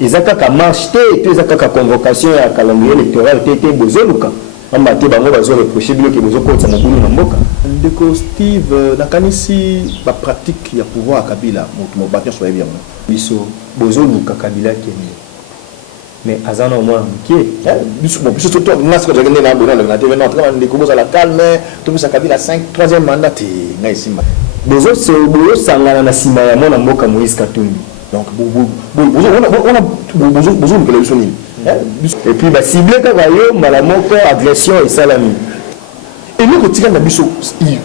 ezaka marche te ezaka convocation ya calendrier électoral te bozoluka amba te bango bazo reprocher bilo ke bozo kotsa mobulu na mboka. Ndeko Steve nakanisi ba pratique ya pouvoir Kabila moto mobatio so bien biso bozoluka Kabila kende mais azana au moins qui bon biso to ngas ko jagene na bona na TV notre quand ndeko boza la calme to bisa Kabila 3e mandat ngai simba bozo sangana na sima ya mona mboka Moïse Katumbi. Donc et puis bah ciblé kaka yo mala moko agression et salami et nous kotika na biso Steve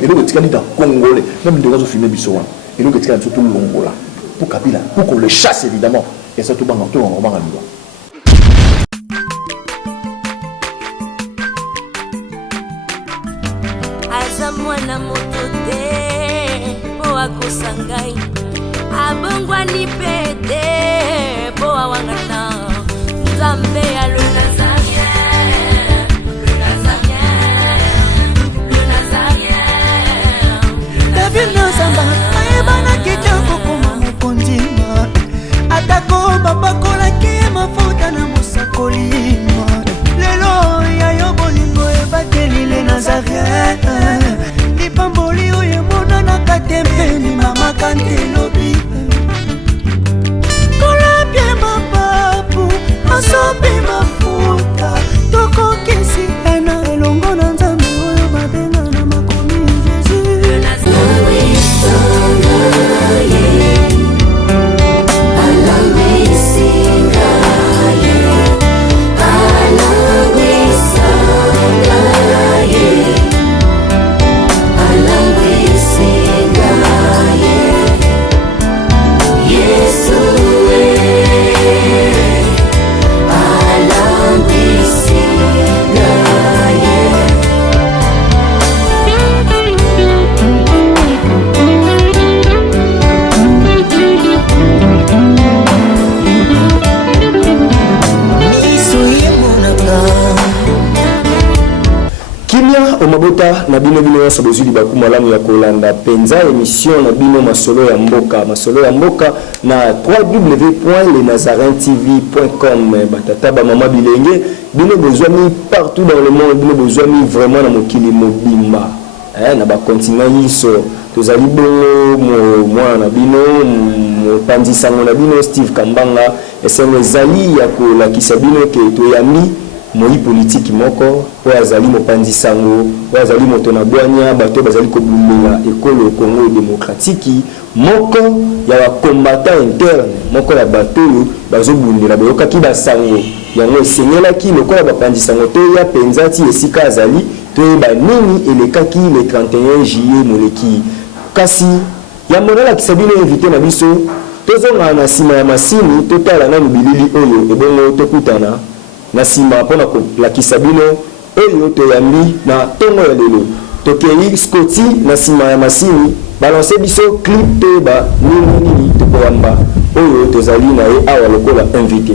et nous kotika ni da congolais même de gazo filmer biso wana et nous kotika surtout longola pour Kabila pour qu'on le chasse évidemment et ça tout banga to on banga liwa azamwana motote o akosangai abongwa ni pete po awangata Nzambe ya le Nazarien David Nozamba ayebana kitoko koma mokondima atako babakolaki mafuta na mosakolima lelo ya yo bolingo ebateli le Nazarien lipamboli oyo emonanaka tempeni mama kantelobi kolapie mapapu masopi mafuta tokokisi ena elongo na Nzambe oyo babenga na makomi Omabota na bino nyonso bozuli bakumalamu ya kolanda penza émission na bino masolo ya mboka na www.lenazarintv.com batata ba mama bilenge bino bozwami partout dans le monde bino bozwami vraiment na mokili mobimba na ba continent yiso tozali bongo mwana na bino mopanzisango na bino Steve Kambanga esengo ezali ya kolakisa bino ke toyami moi politique moko po azali mopanzisango po azali moto na bwanya bato bazali kobumela ekolo Congo démocratique moko ya ba combattant interne moko ya bato bazobundela bayokaki basango yango esengelaki lokola bapanzisango to ya penzati esika azali to ba nini elekaki le 31 juillet moleki kasi ya monala kisabino invité na biso tozonga na sima ya masini totala na bilili oyo ebongo tokutana na sima pona ko la kisabino oyo toyambi na tongo ya lelo tokei Scotty na sima ya masini balancer biso clip te ba nini tokoyamba oyo tozali na ye awa lokola invité.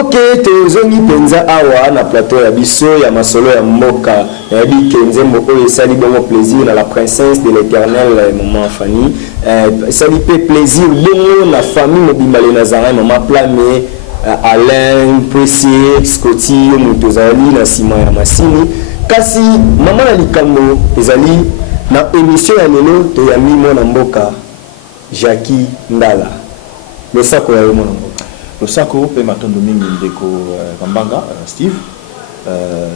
Ok, tozongi penza awa na plateau ya biso ya masolo ya mboka ya bikenze mboko esali bongo plaisir na la princesse de l'éternel maman Fanny sali pe plaisir bongo na famille mobimba le Nazarin maman Plame Alain Pressier Scotty mutozali na sima ya masini kasi maman na likambo ezali na émission ya lelo to ya mimo na mboka Jackie Ndala le sako ya mwana mboka Losako pe matondo mingi ndeko Kambanga Steve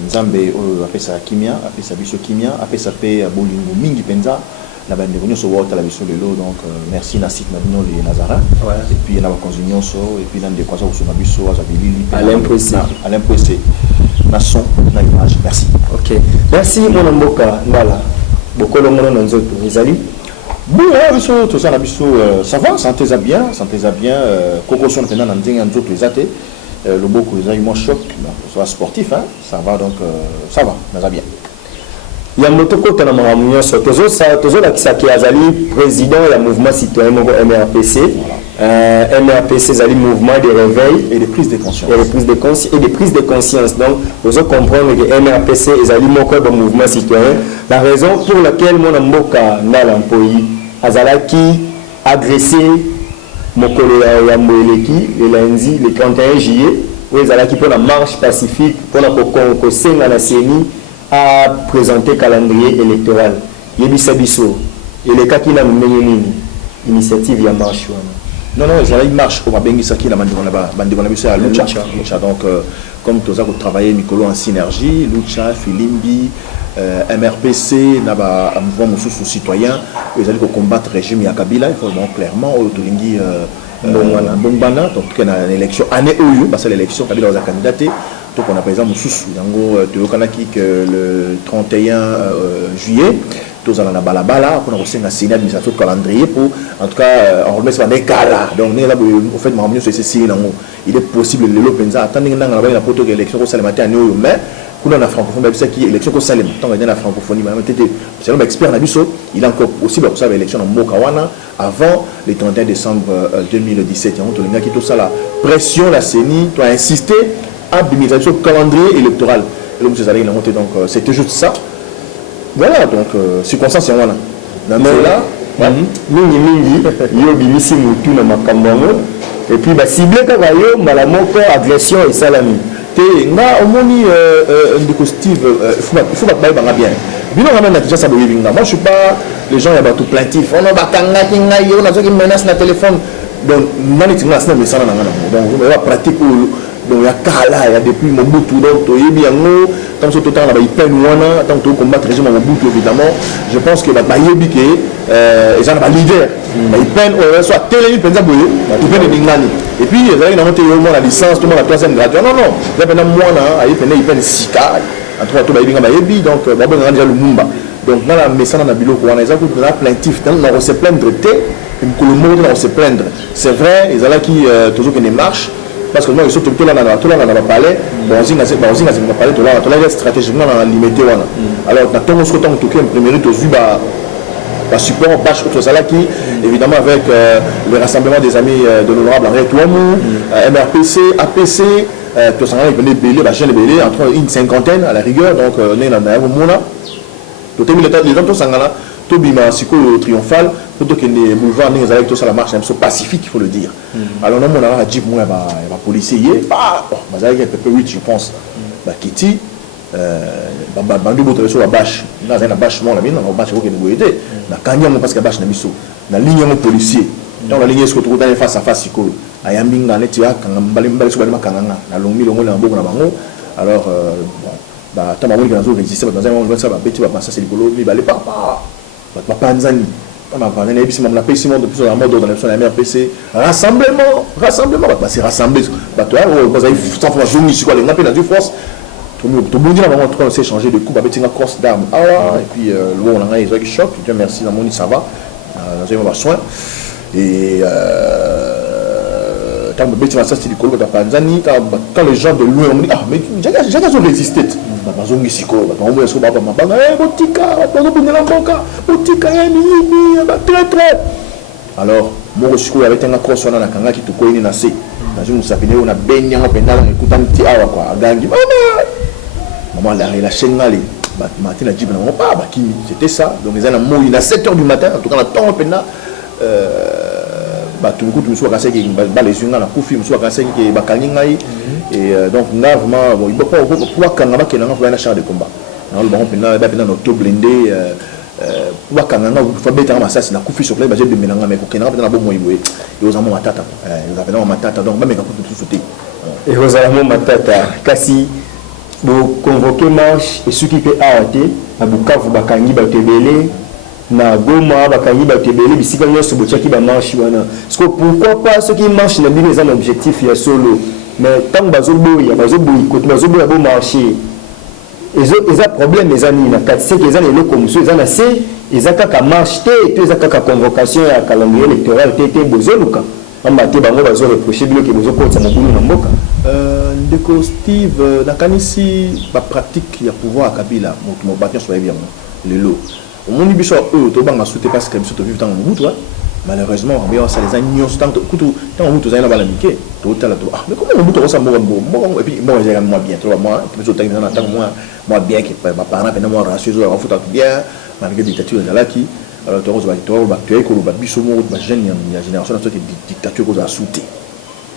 Nzambe apesa kimia apesa biso kimia apesa pe bolingo mingi penza na bande ko nyonso wota la biso lelo donc merci na site na bino les Nazarin et puis na ba konzinyoso et puis na ndeko za kusoma biso za bilili Alain Poissé na son na image merci. OK, merci mon mboka ngala bokolo mono na nzoto ezali bon tout ça na biso ça va santé za bien koko son pendant na ndinga nzoto ezate le beaucoup les aliments choc soit sportif hein ça va donc ça va na bien ya motoko tana mamunyo so tozo la kisaki azali président ya mouvement citoyen moko MRPC MRPC zali mouvement de réveil et de prise de conscience et de prise de conscience donc vous comprendre que MRPC ezali moko de mouvement citoyen la raison pour laquelle mon mboka na l'employé azalaki agressé mokolo ya Mboeleki le lundi le 31 juillet où ezalaki pour la marche pacifique pour la kosenga na CENI à présenter calendrier électoral. Yebisa biso et les cas qui n'a mené initiative ya marche non ça une marche au mabengisa qui la bandikona biso ya Lucha donc comme tous ça travailler Mikolo en synergie Lucha Filimbi MRPC na ba mouvement sous citoyen ils allaient combattre régime ya Kabila il faut donc clairement au Tolingi Bongbana donc il y a une élection année où parce que l'élection Kabila a candidaté donc on a par exemple sous yango le 31 juillet tous allons à balabala pour nous signer administration calendrier pour en tout cas on remet ça des cas donc nous là au fait ma c'est ceci il est possible le lopenza attendre la poto élection au salemati année où mais kuna na francophone babisa qui élection ko salem tant que na francophonie mais tete c'est un expert na biso il est encore possible pour ça élection en mboka wana avant le 31 décembre 2017 on to linga ki to ça la pression la CENI doit insister à bimiser sur calendrier électoral et donc c'est la montée donc c'était juste ça voilà donc circonstance c'est wana na là mingi yo bimisi mutu na makambo et puis ba cibler kaka yo mala moko agression et salami nga omoni ndiko Steve il faut pas banga bien bino nga na déjà ça boye binga moi je suis pas les gens ya ba tout plaintif on ba kanga kinga yo na zo ki menace na téléphone donc nani tinga na message na ngana donc on va pratique donc ya kala ya depuis Mobutu donc to yebi yango tant ce temps là ba ipen wana tant to combattre régime Mobutu évidemment je pense que ba yebi que ils ont ba leader ba ipen o soit télé penza boye to pen de ngani et puis ils allaient monter au moins la licence tout le monde la troisième grade non là pendant mwana ipen sika en trois to ba yebi ba yebi donc ba ba déjà le mumba donc dans la message na biloko wana ils ont plaintif dans on se plaindre que le monde on se plaindre c'est vrai ils allaient qui toujours que ne marche parce que moi je suis tout là dans le palais bon on va parler tout là stratégiquement dans la limité wana alors na tongo ce temps tout que premier to zuba ba support bâche autre ça là qui évidemment avec le rassemblement des amis de l'honorable Henri Touamou MRPC APC tout ça il venait belé ba jeune belé entre une cinquantaine à la rigueur donc né na mona tout est les gens tout sangana to bima siko triomphal pour que les boulevard nous avec tout ça la marche un peu pacifique il faut le dire alors non on a dit moi ba policier pas bah avec peu 8 je pense ba kiti ba bandu boto sur la bâche na bâche mon la mine na bâche ko ke ngo aider na kanya mo parce que bâche na biso na ligne mo policier donc la ligne est-ce que tout dans face à face siko ayambinga neti akanga mbali so balima kanganga na longi longo na mboko na bango alors bah tama woni kana zo résister dans un moment ça va beti ba ça c'est rigolo mi balé pas Panzani, on a eu la PC depuis la mode dans la MRPC. Rassemblement, c'est rassembler. Tu vois, sans formation, ici, quoi, les nappes dans France. Tout le monde a vraiment trop s'échanger de coups, avec une crosse d'armes. Et puis, le on a eu un choc. Dieu merci, dans mon ça va. Nous avons soin. Et quand ça, c'est du Congo de Panzani, quand les gens de loin ont dit, ah, mais j'ai résisté. Bazongi siko batombo eso baba mabanga botika bazobundela mboka botika yeni très très alors moko siko avec un cross wana nakanga kitoko ini na se nazo musapine ona benya ngopendala ngikutani ti awa kwa agangi maman la chengali matin la jibe na mon papa qui c'était ça donc les ana moi il a 7h du matin en tout cas la temps pena tout beaucoup de soit qui ba les yunga na kufi soit kasé qui bakangi ngai et donc là vraiment bon il faut quand on va qu'il y a un char de combat alors bon pena ba pena no to blindé bakanganga fabeta masasi na kufi sur place baje de menanga mais kokena peut na bon moyiwe et aux amants matata ils appellent en matata donc ba meka pour tout sauter et aux amants matata kasi bo convoquer marche et ce qui peut arrêter na Bukavu bakangi ba tebele na Goma bakangi ba tebele bisika nyonso bochaki ba marche wana parce que pourquoi pas ceux qui marchent na bino un objectif ya solo mais tant bazoboya côté bazoboya bo marcher ils ont problème les amis na c'est que les amis le comme ils en a c'est ils ont qu'à marcher et ils ont qu'à convocation à calendrier électoral tété bozoluka ambate bango bazo reprocher bilo que bozo kotsa mobulu na mboka ndeko Steve na kanisi ba pratique ya pouvoir à Kabila mo batien so bien lelo omoni biso eux to banga souté parce que biso to vivre dans Mobutu malheureusement mais ça les agneaux tant Mobutu za na balamike to tala to mais comment Mobutu ça mo et puis bon j'ai moi bien toi moi biso tangi na tant moi bien que ma parents pendant moi rassuré on fout bien malgré dictature là qui alors tu vas tu es que le biso mo ba jeune ya génération de dictature qu'on a souté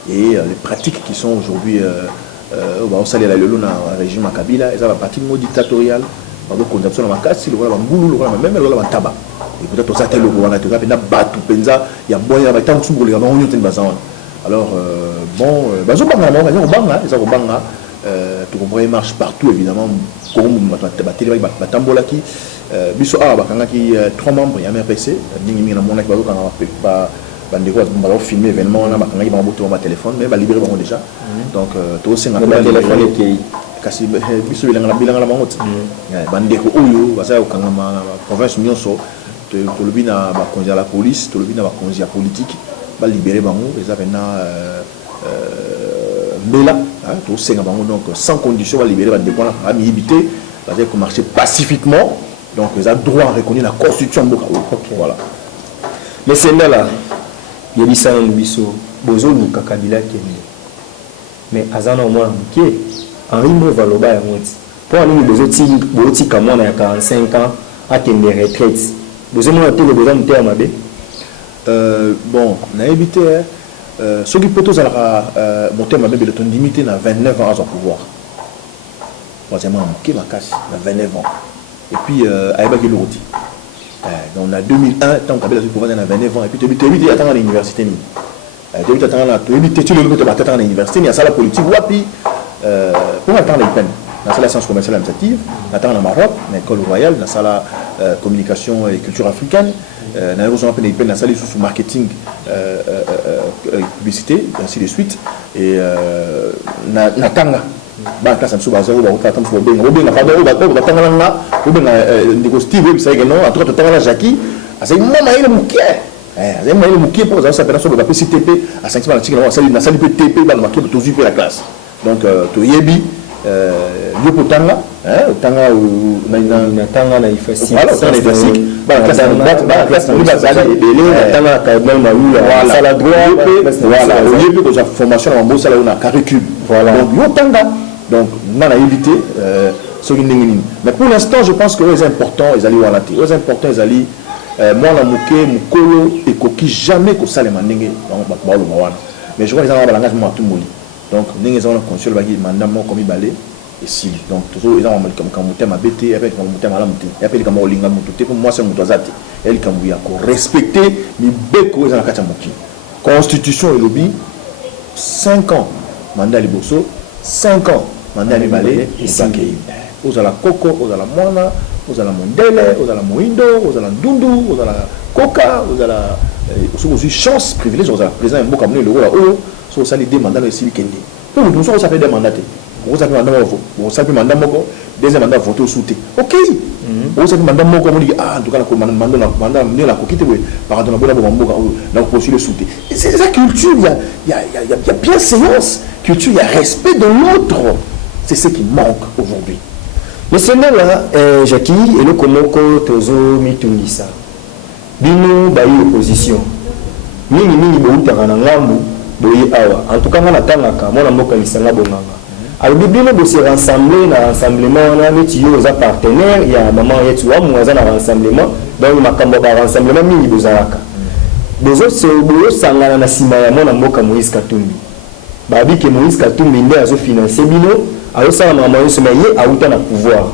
et les pratiques qui sont aujourd'hui on s'allait la lelo na régime Kabila et ça va partir mot dictatorial donc on a besoin de makasi le voilà ngulu le même le voilà taba et peut-être ça tel le voilà tu vas pena batu penza ya boya ba tant sungulu ya bango nyote bazana alors bon bazo banga na bazo banga ça ko banga tu comprends marche partout évidemment comme ba télé ba tambola ki biso a bakanga ki 3 membres ya MRPC ningi na mona ki bazo kanga ba bandeko ba filmer événement na bakanga ki ba boto ma téléphone mais ba libérer bango déjà donc to senga ba téléphone ki kasi biso bilanga la bango bandeko oyo baza okanga ma province nyonso to lobi na ba konzi la police to lobi na ba konzi ya politique ba libérer bango les avena mbela to senga bango donc sans condition ba libérer bandeko na ba mibité baza ko marcher pacifiquement donc ils ont droit à reconnaître la constitution mboka voilà mais c'est là yebisa na biso bozo luka Kabila kende mais azana au moins qui Henri Movaloba ya moti pour nous bozoti kamona ya 45 ans atteindre retraite besoin de le besoin de mabe bon na évité ceux qui peut à monter mabe le temps limité na 29 ans à son pouvoir troisièmement qui makasi na 29 ans et puis ayeba ki loti donc en 2001 tant Kabila se pouvoir na 29 ans et puis tu éviter attendre à l'université ni tu éviter attendre tu éviter tu le mettre attendre à l'université ni à la politique wapi pour attendre les peines dans la science commerciale administrative attendre au Maroc dans l'école royale dans la communication et culture africaine dans la région appelée peine dans la sous marketing publicité ainsi de suite et na tanga ba classe mso bazo ba utata mso benga pardon ba tanga na benga ndiko Steve bi sai non entre tanga na Jackie asai mama ile mukie azai mama ile mukie pour ça pena so ba PCTP à 5 na chiki na sali PTP ba makie to zuper la classe donc to yebi yo potanga otanga na tanga na ifasi voilà tanga ifasi ba classe ni bazali belé tanga ka même malula sala droit voilà yebi ko za formation na mbosa la na curriculum voilà donc yo tanga donc on a évité mais pour l'instant je pense que les importants ils allaient voilà les importants ils allaient moi la muke mukolo et koki jamais ko sale mandenge donc ba lo mawana mais je vois les gens ba langage moi tout moli donc ndenge za na consul ba gi mandam mo komi balé et si donc toujours ils ont comme mutema bete avec comme mutema la muté et puis comme olinga muté pour moi c'est mutazati elle comme ya ko respecter mi beko za na kata muki constitution et lobby 5 ans mandat liboso 5 ans mandat libalé et 5 aux la coco aux la moana aux la mondele aux la moindo aux la ndundu aux la coca aux la aussi chance privilège aux la président mboka mne le roi o so ça les demande le sili kende pour nous ça fait des mandats vous savez mandat vous savez mandat moko deuxième mandat voter souté OK vous savez mandat moko on dit en tout cas la mandat ne la kokite pardon na bona mboka na postuler souté c'est la culture il y a bienséance culture il y a respect de l'autre c'est ce qui manque aujourd'hui. Mais c'est là, Jackie, et le Komoko, Tozo, Mitungisa. Bino, Bayi, opposition. Mini, Boutara, Nangambu, Boyi Awa. En tout cas, on attend la Kamona Moka, Nisanga, Bonanga. Alors, Bino, de se rassembler dans rassemblement, on a mis aux partenaires, il y a un moment, il y a tout un rassemblement, donc il y a un rassemblement, Mini, Bozaraka. Les autres, c'est au Sangana, Nasima, Mona Moka, Moïse Katumbi. Babi, que Moïse Katumbi, il a financé Bino. Alors ça, maman, se met à autant de pouvoir.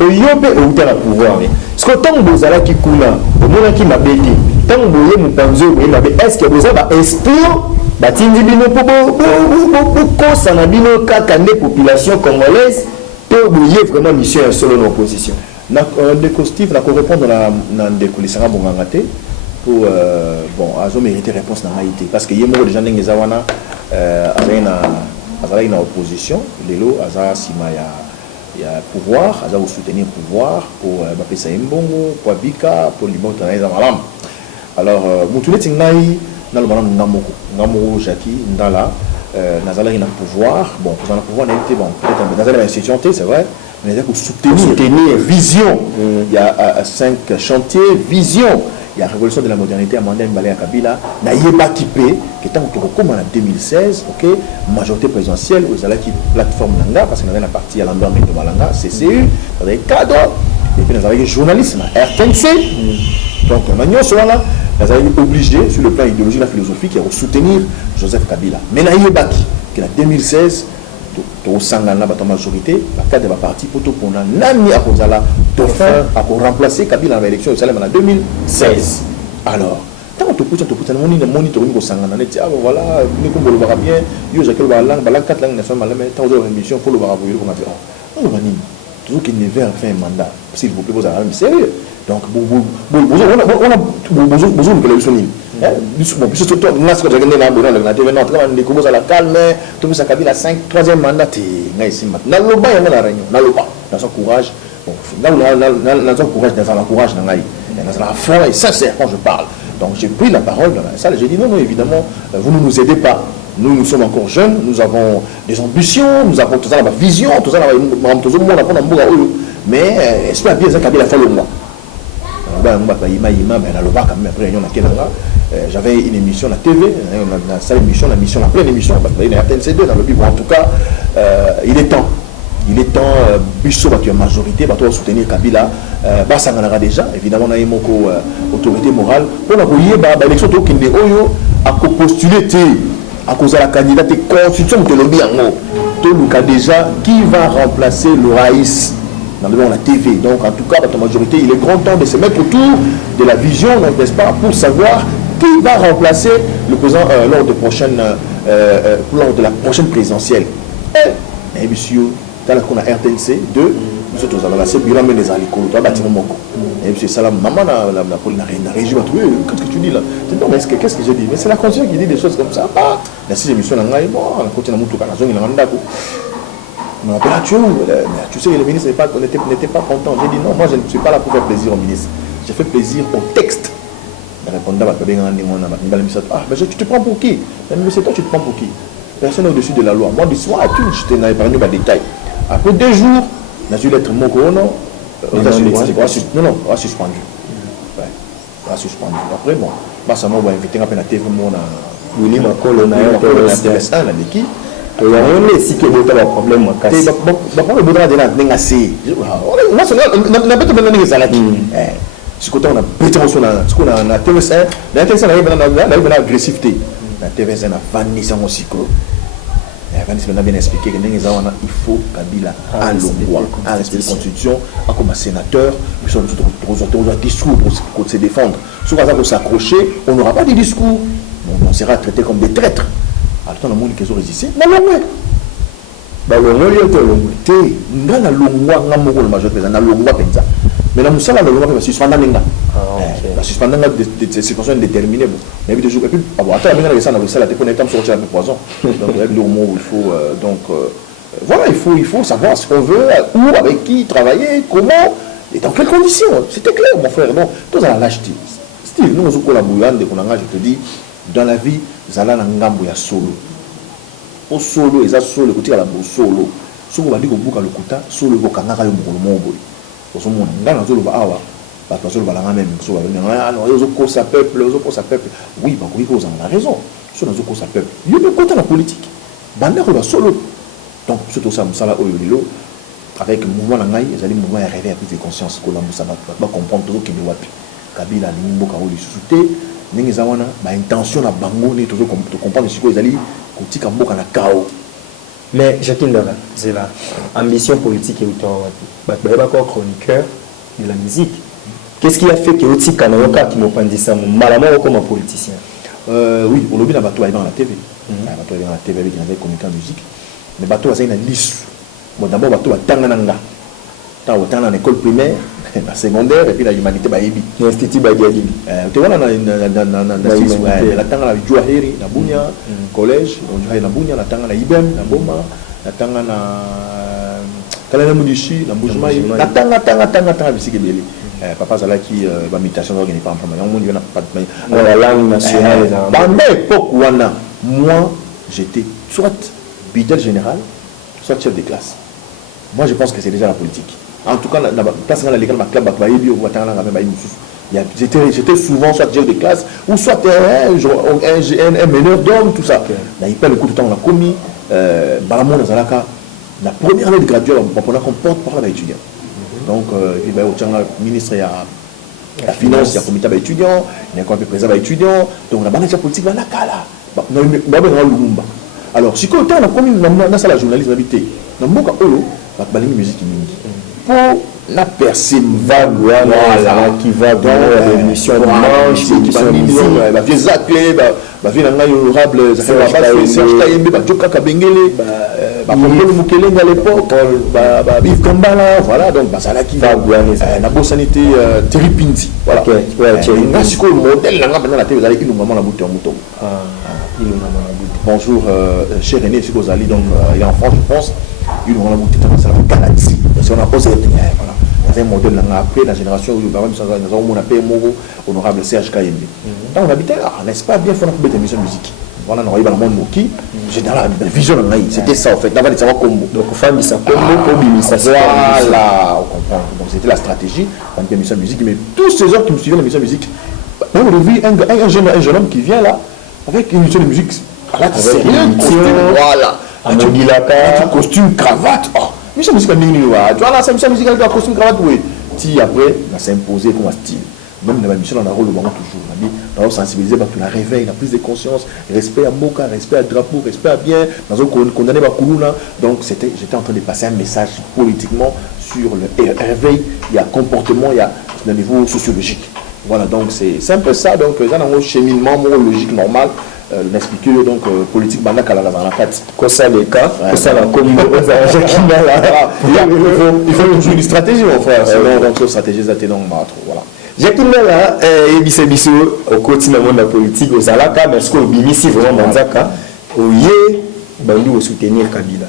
oyope outa na pouvoir parce que tant bozala ki kuna omona ki mabete tant boye mupanzo boye mabe est-ce que boza ba esprit batindi bino po kosa na bino kaka ne population congolaise to boye vraiment mission ya solo na opposition na ndeko Steve na ko répondre na ndeko lisanga bonganga te pour bon azo mériter réponse na maïté parce que yemo déjà ndenge zawana azali na opposition lelo aza sima ya pouvoir aza soutenir pouvoir pour bapesa mbongo pour bika pour libota na eza malam alors mutuleti ngai na lo malam ngamoko Jackie ndala nazali na pouvoir bon pour na pouvoir n'était bon peut-être dans la institution c'est vrai mais il y a soutenir vision il y a 5 chantiers vision il y a révolution de la modernité à Mandela Mbalé à Kabila na yeba kipé qui est en comme en 2016 OK majorité présidentielle aux alaki plateforme nanga parce qu'on avait la partie à l'endroit de Malanga CCU dans les cadres et puis nous avons les journalistes RTNC donc maintenant cela là nous avons obligé sur le plan idéologique la philosophie qui est soutenir Joseph Kabila mais na yeba qui en 2016 au sangana la majorité la cadre de la partie pour nani à Kozala dauphin à remplacer Kabila dans l'élection au Salem en 2016 alors tant que tu peux monitorer au sangana net ah voilà ni comme le va bien yo jakel ba langue 4 langues nationales mais tant aux émissions faut le va voir comme affaire on va ni toujours qu'il ne veut faire un mandat s'il vous plaît vous allez sérieux donc on a besoin de l'élection bon puis surtout on a ce que j'ai gagné là bon la TV non quand on commence à la calme tout ça Kabila 5 troisième mandat ngai simba na loba ya na réunion na loba dans son courage bon dans son courage dans la courage na ngai dans la foi et sincère quand je parle donc j'ai pris la parole dans la salle j'ai dit non évidemment vous ne nous aidez pas nous sommes encore jeunes nous avons des ambitions nous avons tout ça la vision tout ça tout le monde a mboka mais est-ce que bien ça Kabila fait le moi j'avais une émission à la TV, la salle émission, la mission, la pleine émission, la RTNC2 dans le bureau. En tout cas, il est temps, Bissot va majorité, va soutenir Kabila, Bassangana déjà, évidemment, on a une autorité morale. Pour la l'élection de Kinde Oyo, à postuler, à cause de la candidate constitution de l'objet en haut. Tout le cas déjà, qui va remplacer le Raïs dans la TV. Donc en tout cas, dans la majorité, il est grand temps de se mettre autour de la vision, n'est-ce pas, pour savoir qui va remplacer le président lors de la prochaine présidentielle. Et monsieur, dans la RTNC 2, monsieur Tozala, c'est bien amené les alicos, tu as bâti mon moko. Et monsieur Salam, maman n'a régi à trouver. Qu'est-ce que tu dis là? Non, mais qu'est-ce que j'ai dit? Mais c'est la conscience qui dit des choses comme ça. Ah, la 6 émission, on a continué à monter à la zone, il a un on m'appelle tu sais que le ministre n'était pas content. J'ai dit non, moi je ne suis pas là pour faire plaisir au ministre. J'ai fait plaisir au texte. Il répondait à ah, mais tu te prends pour qui? Mais c'est toi, tu te prends pour qui? Personne au-dessus de la loi. Moi, du soir, je t'ai épargné par détail. Après 2 jours, on a dû être mon corona. Non, on a suspendu. On a suspendu. Après, bon, ça m'a invité à la TV. Willy Macron, on a TVS1, on a dit qui? Il y a un si que d'autres problèmes à casser. Le boudra de la négacé. On a peut-être besoin de salati. Ce côté, on a pété sur la TVS1. La TVS1 a une agressivité. La TVS1 a vanni son cycle. On a bien expliqué que il faut Kabila à l'Ongwa, à respecter la Constitution, comme un sénateur, on a un discours pour se défendre. Si on va s'accrocher, on n'aura pas de discours. On sera traité comme des traîtres. Alors, on a qui ont résisté. Non, non, oui. Bah, on a eu un on a le major président, on a le penza. Mais la moussa, le loi va suspendre la suspendre des situations indéterminées. Mais des jours, et puis, attends, maintenant, ça, on a ça, la technique, on sortir avec poison. Donc, le moment où il faut, donc, voilà, il faut savoir ce qu'on veut, où, avec qui, travailler, comment, et dans quelles conditions. C'était clair, mon frère. Donc, tous à la lâcheté. Steve, nous, on collabore, je te dis, dans la vie, Zala Nangambo ya solo. Au solo, et ça solo, écoutez à la solo. Si vous avez dit que vous avez dit solo, vous avez dit que vous avez dit que vous avez dit que vous avez oui, vous avez raison. Si vous avez peuple, il y a côté la politique. Vous solo. Donc, surtout ça, avec le mouvement Nangaï, vous allez mouvement réveiller à prise de conscience que ça va comprendre tout ce qui est wapi. Kabila, Nimbo, Kaoli, Souté. Ningi zawana ba intention na bango ni toujours comprendre ce que ils allaient kotika mboka na kao Mais Jacques Ndala, c'est la ambition politique et autant chroniqueur de la musique. Qu'est-ce qui a fait que Oti Kanayoka qui m'a dit ça, malamment comme un politicien? Oui, au lobby, il y a bateau dans la TV. Il y a bateau dans la TV avec un chroniqueur de musique. Mais bateau, c'est une liste. Bon, d'abord, bateau, il y a Tangananga. Dans l'école primaire, la secondaire, et puis la humanité, l'Institut Badiali. Tu vois, dans la Tanga, la Jouaheri, la Bounia, collège, la Bounia, la Tanga, la Ibem, la Boma, la Tanga, la Kalana Moudichi, la Boujmaï, la Tanga, Bissiki Beli. Papa Zala qui va mutation d'organisme, par exemple, la langue nationale. Pendant l'époque où moi, j'étais soit bidel général, soit chef de classe. Moi, je pense que c'est déjà la politique. En tout cas, la place dans l'école, j'étais souvent soit chef de classe ou soit un meneur d'hommes, tout ça. Il n'y a pas le coup de temps, on a commis. Balamon Zalaka, la première année de graduat, on comporte par la étudiant. Donc, il y a le ministre, il y a la finance, il y a le comité d'étudiants, il y a le président d'étudiants. Donc, la banque politique, il y a la alors, si on a commis dans la journaliste habité, dans le Olo, la musique pour la personne vague qui va dans l'émission de manche, qui sont musique, la vieille Zaclé, la vieille honorable Serge Kayembe, Joka Kabengele, Paul Moukeleng à l'époque, Yves Kambala, voilà, donc ça là qui va la bonne sanité Terry Pinti, voilà. Si le modèle là maintenant la télé, vous allez une maman la bouteille en mouton. Bonjour, cher René Sikozali, donc il est en France, je pense. Une maman la bouteille ça la galaxie. Si on a posé voilà. C'est un modèle là après la génération où on a payé Moro, honorable Serge Kayembe. Donc on habitait là, n'est-ce pas bien faire une émission de musique. Voilà, on a eu dans le monde Moki, j'ai dans la vision c'était ça en fait, d'avoir des savoirs combo. Donc femme ça combo pour ça. Voilà, on comprend. Donc c'était la stratégie, une émission de musique, mais tous ces gens qui me suivaient l'émission de musique, on a vu un jeune homme qui vient là avec une émission de musique voilà. Un costume, cravate. Oh, mais musique à minuit. Tu vois là, c'est une musique avec un costume, cravate. Oui. Puis après, on s'est imposé comme un style. Même dans la mission, on a rôle toujours. On a sensibilisé pour la réveil, la prise de conscience, respect à Moka, respect à drapeau, respect à bien. Dans un condamné à Koulouna. Donc j'étais en train de passer un message politiquement sur le réveil. Il y a comportement, il y a un niveau sociologique. Voilà, donc c'est un peu ça. Donc, il y a un cheminement logique normal. L'expliquer donc politique banque à la patte. Quoi ça les cas, quoi ça la combo, il faut toujours une stratégie mon frère. Sinon donc stratégie ça t'est donc voilà. Jacques Ndala biso au quotidien de la politique aux alaka mais ce qu'on bimisi vraiment banzaka oye bandi au soutenir Kabila.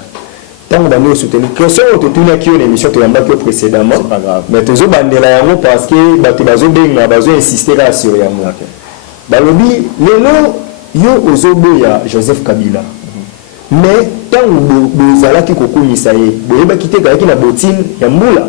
Tant que bandi au soutenir question on tourne qui une émission que l'amba précédemment mais toujours bandela yango parce que bato bazo benga bazo insister sur yango. Balobi lelo yo ozoboya Joseph Kabila mais tant bozalaki kokumisa ye boyeba kite kaki na botine ya mbula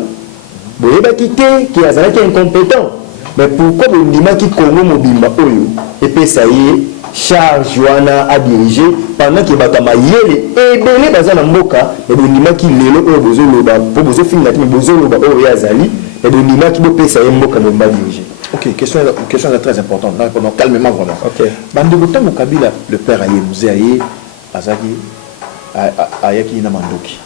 boyeba kite ki azalaki incompétent mais pourquoi bondimaki Congo mobimba oyo epesa ye charge wana a diriger pendant que bato mayele ebele baza na mboka et bondimaki lelo oyo bozoloba po bozofinga ti bozoloba oyo yazali et bondimaki bopesa ye mboka mobimba diriger. Ok, question très importante. Nous répondons calmement vraiment. Ok. Bandegotan Kabila, le père Aye, Mouzé Aye, Azaki, Ayaki Namandoki.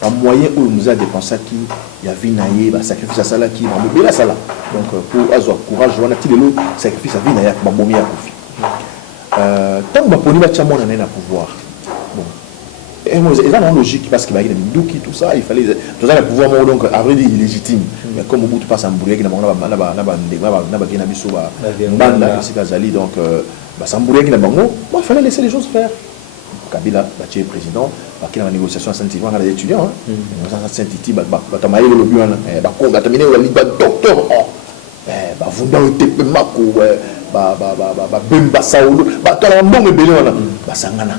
Un moyen où nous a dépensé qui y a Vinaye, sacrifice à Sala qui m'a la Sala. Donc pour avoir courage, on a tiré l'eau, sacrifice à Vinaye, ma momie à Kofi. Tant que Baponi va tchamon en a pouvoir. Bon. Et moi, c'est vraiment logique parce qu'il y a des Ndouki, tout ça, il fallait. Tout ça, le pouvoir, donc, à vrai dire, illégitime. Mais comme au bout de passe en Bourg, il y a donc, il fallait laisser les choses faire. Kabila, tu es président, qui a la négociation à Saint-Titi, on a des étudiants. Saint-Titi, tu as maillé le but, tu as terminé le docteur. Vous dans le Tepemako, Bemba Saoulou, tu as un bon bébé, Sangana.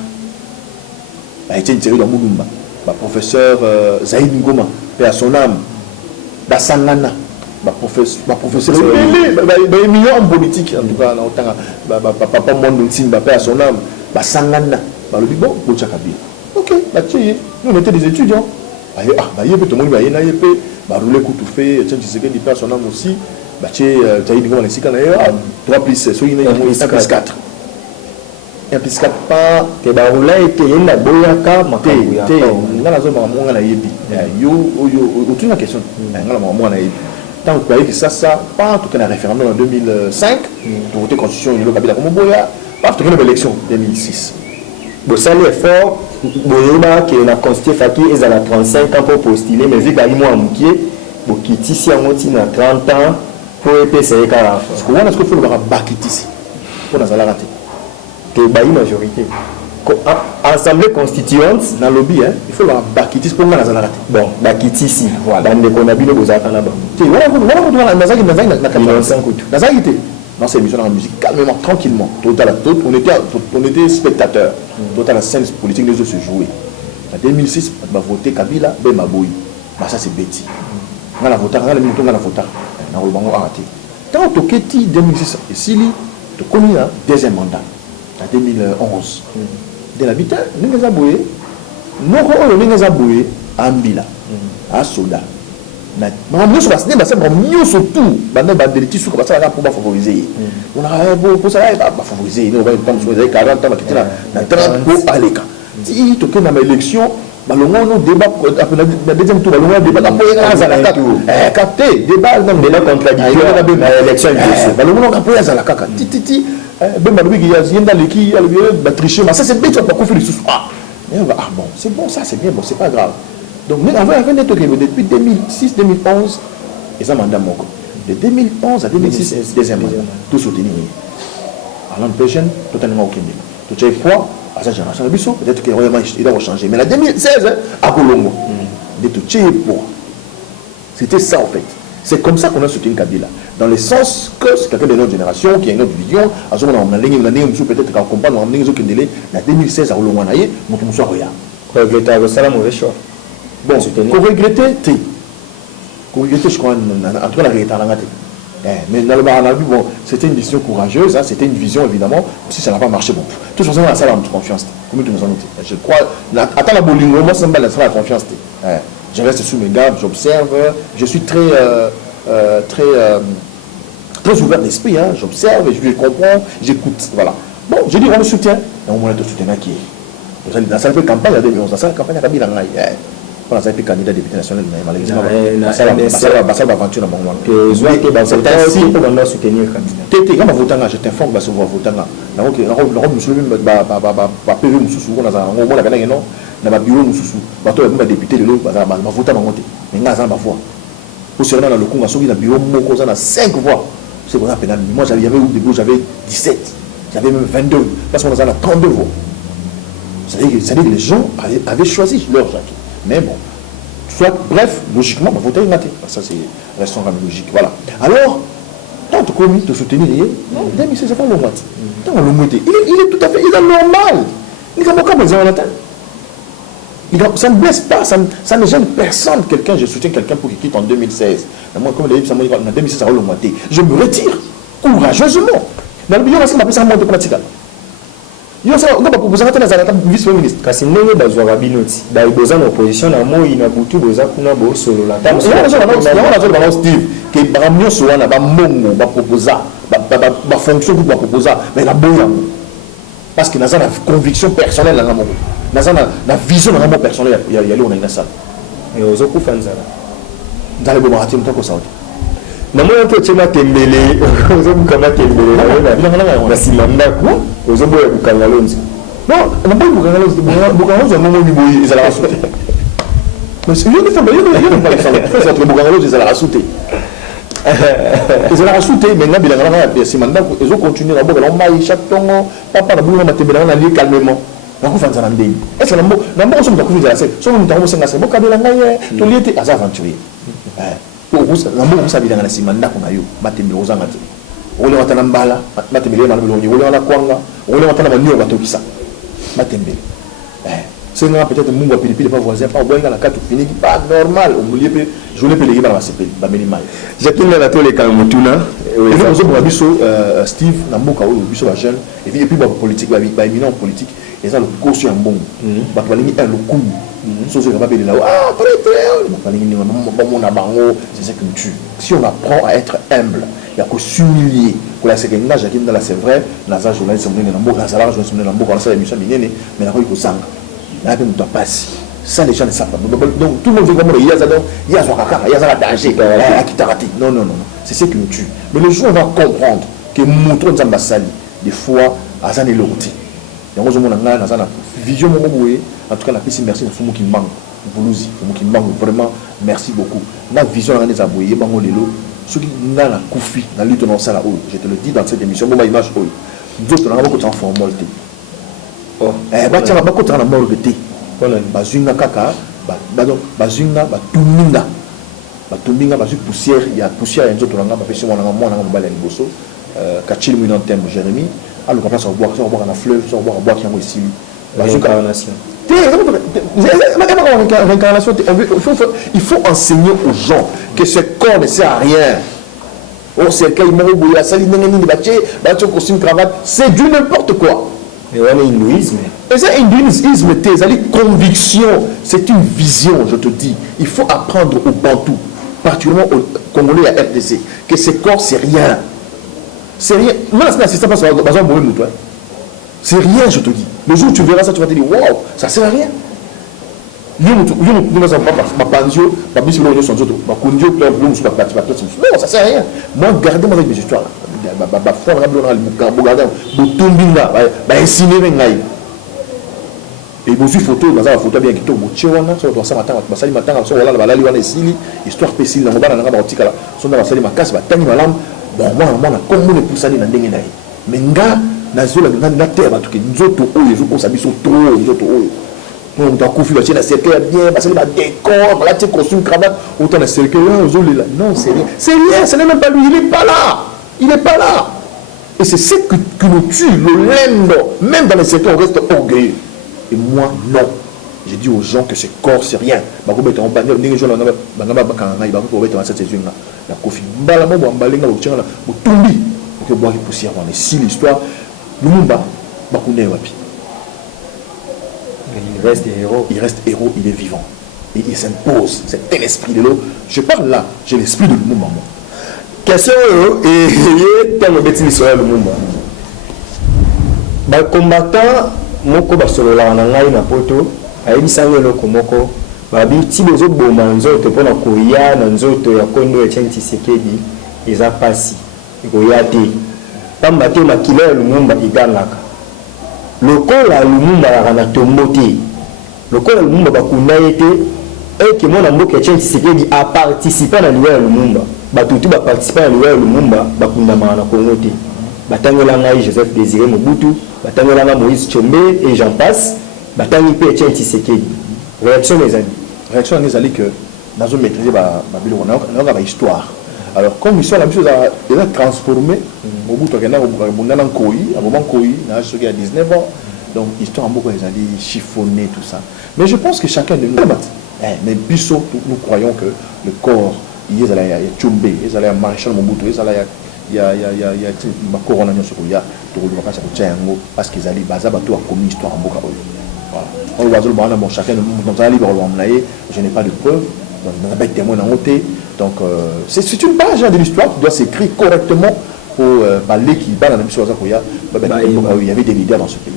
Etienne Thierry dans Mouloumba, professeur Zaïd Ngoma, paix à son âme, Sangana, professeur million en politique, en tout cas, papa Mondou Simba, paix à son âme, Sangana, le bon, pour Tchakabila. Ok, nous on était des étudiants. Tout le monde va y aller, rouler coup tout fait, Etienne Tshisekedi, paix à son âme aussi, Zaïd Ngoma, 3 plus 1 plus 4. implique pas te baroula ete yenda boyaka makambo ya nga nazo makambo na yebi yo aucune question nga na makambo na yebi tant que que ça pas tout un référendum en 2005 pour voter constitution le Kabila comme boya pas tout une élection 2006 bon ça l'effort boyeba que la constitution faki ezala 35 ans pour postuler mais vu bali mo amukie bokitisi yango tina 30 ans pour epesa ekala parce que on est-ce qu'il faut le bakitisi pour na zala raté que bayi majorité assemblée constituante dans lobby il faut la bakitisi pour na zala raté bon bakitisi voilà bande ko na bino bozaka na ba te voilà na zaki na zaki dans cette émission de musique calmement tranquillement total on était spectateurs total la scène politique les autres se jouer en 2006 on va voter Kabila ben maboyi bah ça c'est bêti on a voté on a voté na robango arrêté tant toketi 2006 et sili to komi na deuxième mandat en 2011 de l'habitat ninga za boye noko oyo ninga za boye ambila a soda na mamio so basne basa mamio so tout bande bandeliti suka basa pour favoriser on a pour ça va favoriser nous va comme so 40 ans bakiti na 30 pour aleka si to na élection balongo no débat après la deuxième tour balongo débat après za la capté débat même de la contradiction na élection balongo no après za la kaka titi ben maloubi qui y a yenda leki ba tricher mais ça c'est bête pas confier sous ah bon c'est bon ça c'est bien bon c'est pas grave. Donc, nous avons depuis 2006-2011, ils ont mandat moko. De 2011 à 2006, deuxième mandat. Tout soutenu. Alors, le prochain, totalement aucun niveau. Tout est quoi à sa génération, peut-être qu'il va changer. Mais la 2016, à Colombo, de tout est pour. C'était ça en fait. C'est comme ça qu'on a soutenu Kabila. Dans le sens que c'est quelqu'un de notre génération qui a une autre vision. À ce moment-là, peut-être qu'on comprend, on a en 2016 à Colombo, on a rien. Regrettable, c'est la mauvaise choix. Bon, qu'on regrettait, je crois, en tout cas, la réalité. Mais dans le Baranabi, bon, c'était une décision courageuse, hein, c'était une vision évidemment, si ça n'a pas marché, bon. De toute façon, ça a confiance. Comme tu nous en dis. Je crois, attends la bolingo, moi, ça me laissera la confiance. Je reste sous mes gardes, j'observe, je suis très ouvert d'esprit, hein, j'observe, je comprends, j'écoute, voilà. Bon, je dis, on le soutient, et on va te soutenir qui est. Dans sa campagne, il y a 2011, dans sa campagne, il y a Kabila. On a été candidat député national de ça va aventure dans mon que c'est ainsi pour nous soutenir candidat quand voter je t'informe que va voter là donc le musulman va PV mususu on a on a gagné non na ba bureau mususu ba to ba député de l'autre va voter ba monter mais ngaza ba voix pour se rendre dans le Congo soki na bureau moko ça na 5 voix c'est pour ça pénal moi j'avais au début j'avais 17 j'avais même 22 parce qu'on a 32 voix c'est-à-dire que les gens avaient choisi leur jacques. Mais bon, soit, bref, logiquement, on va voter une maté. Ça, c'est restons quand même logique. Voilà. Alors, tant que commis de soutenir, non, 2016, c'est pas le moitié. Tant le moitié, il est tout à fait, il est normal. Il est comme les gens ça ne blesse pas, ça ne gêne personne. Quelqu'un, je soutiens quelqu'un pour qu'il quitte en 2016. Moi, comme il dit, en 2016, ça va le moitié. Je me retire courageusement. Dans le milieu, on va ça monter pratiquement. Yo ça on va proposer à la vice ministre kasi ndenge bazwa binoti ba boza na opposition na moi na butu boza kuna bo solo la tam on a Steve que baramio so wana ba mongo ba proposer ba fonction ba proposer mais la boya parce que naza na conviction personnelle na mongo naza na vision na mongo personnelle ya on a une salle et ozo ku fanzala dans le bon raté mtoko ça na moi to chema tembele ozo bukama tembele na simanda ko ozo boya bukanga lonzi non na boya bukanga lonzi bukanga lonzi mo ni boya ezala rasute mais c'est une femme il pas ça c'est entre bukanga lonzi ezala rasute ezala rasute mais na bilanga na simanda ko ezo continuer na boka na mai chaque tongo papa na boya na tembele na li calmement na ko fanza na ndeni est ce que na mbo so mta ko vizela se so mta ko senga se boka bilanga ye to liete az aventurier nambo sabila na sima ndako na yo batembele ozanga te ole watana mbala batembele na bilongi ole wana kwanga ole watana manio batokisa batembele c'est nga peut-être mungu pilipili pas voisin pas boyenga na katu finiki pas normal au milieu pe journée pe legi ba sepeli ba minimai j'attends la tole kalmutuna et nous ozo ba biso Steve na mboka oyo biso ba jeune et puis ba politique ba éminent politique et ça le caution mbongo ba balingi un lokumu c'est ça qui nous tue. Si on apprend à être humble, il y a qu'à s'humilier. C'est vrai, ça les gens ne savent pas. Donc tout le monde veut comme il y a un danger, non, c'est ce qui nous tue. Mais le jour où on va comprendre que Mouton Nzambasali, des fois, Azan est l'orti. Il y a une vision, en tout cas, la PC, merci, il faut qui manque. Boulouzi, il faut qui manque vraiment, merci beaucoup. La vision, on a des abouillés, bango lelo, ceux qui n'ont la koufi, la lutte dans ça, je te le dis dans cette émission, bon, image, d'autres, on a beaucoup de formalité. Oh, tiens, on a beaucoup de formalité. Bazunga kaka, bazunga, batuminga. Batuminga, bazu poussière, il y a poussière, il y a un autre langage, parce que moi, on a un balai de bosso. Kachil Mouinan Thème, Jérémy, alors qu'on passe à boire un fleuve, on va boire qui est ici. Réincarnation. Il faut enseigner aux gens que ce corps ne sert à rien. C'est costume, cravate, c'est du n'importe quoi. Et on est hindouisme. Et c'est hindouisme, c'est conviction, c'est une vision, je te dis. Il faut apprendre au Bantou, particulièrement au Congolais à RDC, que ce corps, c'est rien. C'est rien. C'est rien, je te dis. Le jour où tu verras ça, tu vas te dire, waouh, ça sert à rien. Non, ça sert à rien. Moi, gardez-moi avec mes histoires. Et vous avez photo, vous avez photo bien qui tombe. Histoire spéciale, on va dans la boutique là. Son dans la salle ma casse, va tenir ma lampe. Bon, moi, comme on est poussé dans des ngenai. Mais nga, na zola na terre, ba tuki nzoto o les autres ça biso trop nzoto o. On doit confier la cercle bien, parce que les décor, la petite costume cravate, autant la cercle là, aux là. Non, c'est rien. C'est rien, ce n'est même pas lui, il n'est pas là. Il n'est pas là. Et c'est ce qui nous tue, le lendo. Même dans les cercles, on reste orgueilleux. Et moi, non. J'ai dit aux gens que ce corps, c'est rien. La poussière, si l'histoire, il reste héros. Il reste héros, il est vivant. Et il s'impose. C'est un esprit de l'eau. Je parle là, j'ai l'esprit de Lumumba. Question et tant que petit l'histoire de Lumumba. Ba combattant moko ba solo la na ngai na poto ayebisanga eloko moko babi ti bozo boma nzoto mpona koya na nzoto ya kondo ya Etienne Tshisekedi eza pasi koya te pamba te makila ya Lumumba igangaka lokola Lumumba ya na tombo te lokola Lumumba bakunda ye te eke mona mboka ya Etienne Tshisekedi a participer na liwa ya Lumumba batutu ba participer na liwa ya Lumumba bakunda na Congo te batangela ngai Joseph Désiré Mobutu batangela ngai Moïse Tshombe et j'en passe batangi pe Etienne Tshisekedi réaction les alliés que dans une maîtrise on a histoire. Alors comme l'histoire la même chose a transformé Mobutu a un Koi à moment Koi a 19 ans donc histoire en beaucoup les alliés chiffonner tout ça mais je pense que chacun de nous mais Bissot nous croyons que le corps il y a Tshombe il y a Maréchal Mobutu il y a corona sur il y a parce qu'ils allaient baser bateau a commis histoire en beaucoup on va dire bon chacun dans un livre je n'ai pas de preuves dans un témoin en côté donc c'est une page de l'histoire qui doit s'écrire correctement pour parler qui parle dans la même chose il y avait des leaders dans ce pays.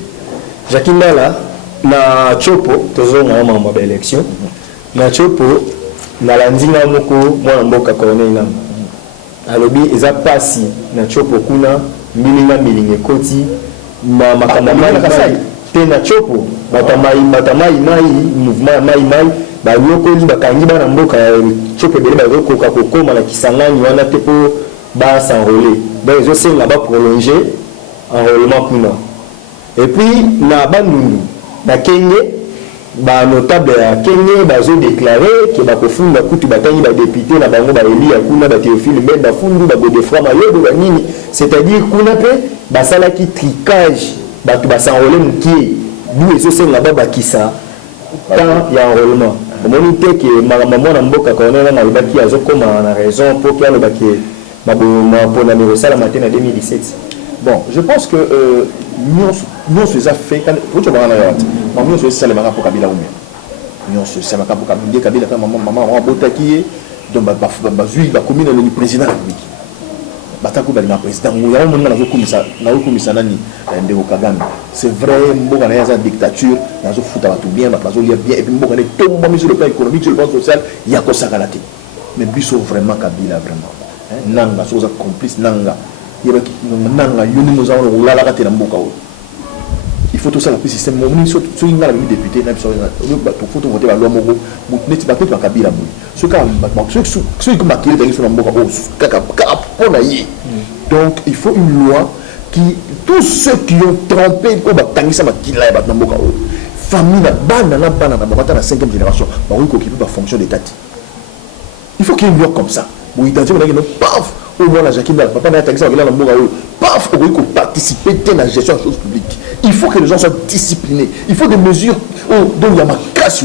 Jacques Mbala na Chopo toujours maman ba élection na Chopo na landinga moko mwana mboka colonel na alobi eza pasi na Chopo kuna milinga koti makambo mai te na Chopo batamai mouvement mai bayokoli bakangi bana mboka Chopo bele bazokoka kokoma na Kisangani wana te po ba s'enrôler donc ils ont là-bas prolonger enrôlement kuna et puis na Bandundu na Kenya ba notable ya Kenya bazo déclarer que ba kofunda kutu batangi ba député na bango ba eli ya kuna ba Théophile mais ba fundu ba Godefroid Mayobo ba nini c'est-à-dire kuna pe ba sala ki tricage ba tu ba s'enrôler mukie d'où ils sont là-bas ba kisa tant ya enrôlement omoni te que maman na mboka colonel na ba ki azokoma na raison pour qu'il ba ki ba pour na négocier la matin en 2017. Bon, je pense que nous faisons fait quand vous tu vas en arrière. Moi nous faisons ça les marins pour Kabila ou bien. nyonso c'est ma kabuka ndé Kabila ka maman botaki donc bazui ba commune le président de la République batako ba président ngoya mo na zo komisa nani ndeko Kagame c'est vrai mboka na ya dictature na zo futa batu bien bazo lia bien et puis mboka ne tomba sur le plan économique sur le plan social ya ko sakalate mais biso vraiment Kabila vraiment nanga soza complice nanga yeba nanga yoni mo za on la kate na mboka o il faut tout ça le système mon so inga la député na biso ba to faut voter ba loi moko neti ba peut Kabila boy ce ka ce comme makile tangi sur na mboka o kaka pona yi donc il faut une loi qui tous ceux qui ont trompé ko ba tangi sa makila ba na mboka o famille na bana na ba na 5e génération ba ko occuper ba fonction d'état. Il faut qu'il y ait une loi comme ça. Où identifier paf, au moins la Jacqueline, papa n'a pas exemple là paf, il faut participer à la gestion des choses publiques. Il faut que les gens soient disciplinés. Il faut des mesures dont il y a ma casse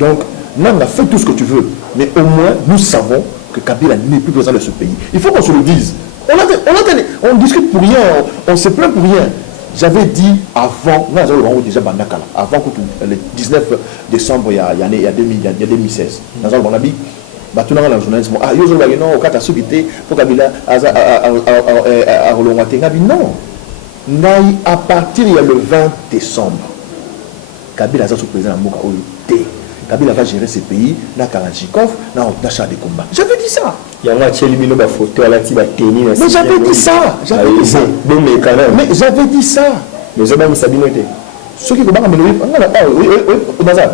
donc on a fait tout ce que tu veux, mais au moins nous savons que Kabila n'est plus présent de ce pays. Il faut qu'on se le dise. On discute pour rien, on se plaint pour rien. J'avais dit avant, déjà avant que le 19 décembre il y a 2016, dans le Bonabi, tout le journalisme, non, quand tu as subité, pour Kabila, non, à partir il y a le 20 décembre, Kabila a son président à Moka Oyote. Kabila va gérer ces pays, na Kalachnikov, na Otacha des combats. J'avais dit ça. Il y a un Tchelibino ba photo à la tiba tenue. Mais j'avais dit ça. Mais j'avais dit ça. Les hommes Sabino étaient. Ceux qui combattent oui, bazar.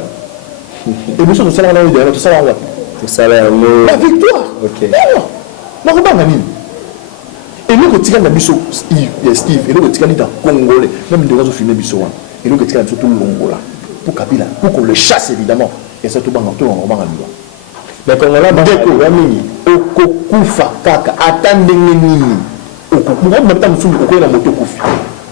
Et nous sommes là derrière tout ça là. Tout ça là. La victoire. OK. Non, on va gagner. Et nous que tika na biso Steve, et nous que tika dans Congolais, même de razo filmer biso. Et nous que tika surtout l'Angola. Pour Kabila, pour qu'on le chasse évidemment. Et ça tout le monde en loi. Mais quand on a Deko, Ramini, Okokufa, Kaka, attendez Nini, Okokufa, même temps, nous sommes la moto Koufi.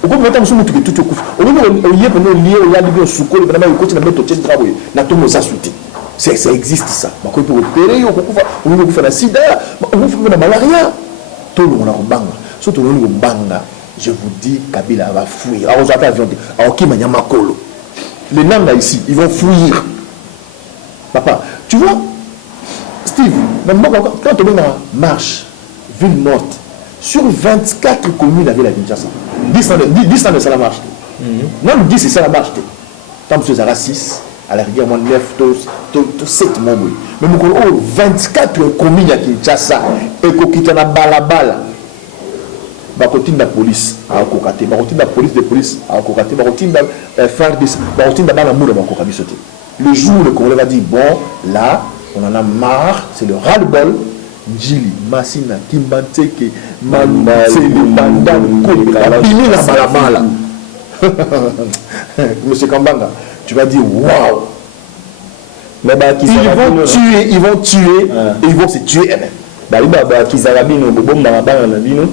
Okokufa, même temps, nous sommes tout Koufi. On y est pour nous lier au Yali au Souko, le Banama, il continue à mettre au Tchèque travail. N'a tout nos assutés. Ça existe ça. Mais quand il faut opérer, Okokufa, on veut faire la sida, on veut faire la malaria. Tout le monde a un banga. Surtout le monde banga. Je vous dis, Kabila va fuir. Alors, on attend avion. Alors, qui m'a Makolo. Les Nanga ici, ils vont fuir. Papa, tu vois, Steve, même moi, quand on est dans la marche, ville morte, sur 24 communes avec la Kinshasa, 10 ans de ça la marche. Non, 10 c'est ça la marche. Tant que c'est 6, à la rigueur, 9, 7 mois. Mais nous avons 24 communes à Kinshasa et qu'on quitte la balabala. Bakotine la police à Kokate, bakotine la police de police à Kokate, bakotine la frère de bakotine la balamour à Kokate. Le jour où le Congolais va dire bon, là, on en a marre, c'est le ras-le-bol. Njili, Massina, Kimbanteke, Manseli, Bandan, Pini la balabala. Monsieur Kambanga, tu vas dire waouh. Ils vont tuer et ils vont se tuer eux-mêmes. Baliba Kizarabino, Bobomba Banabino.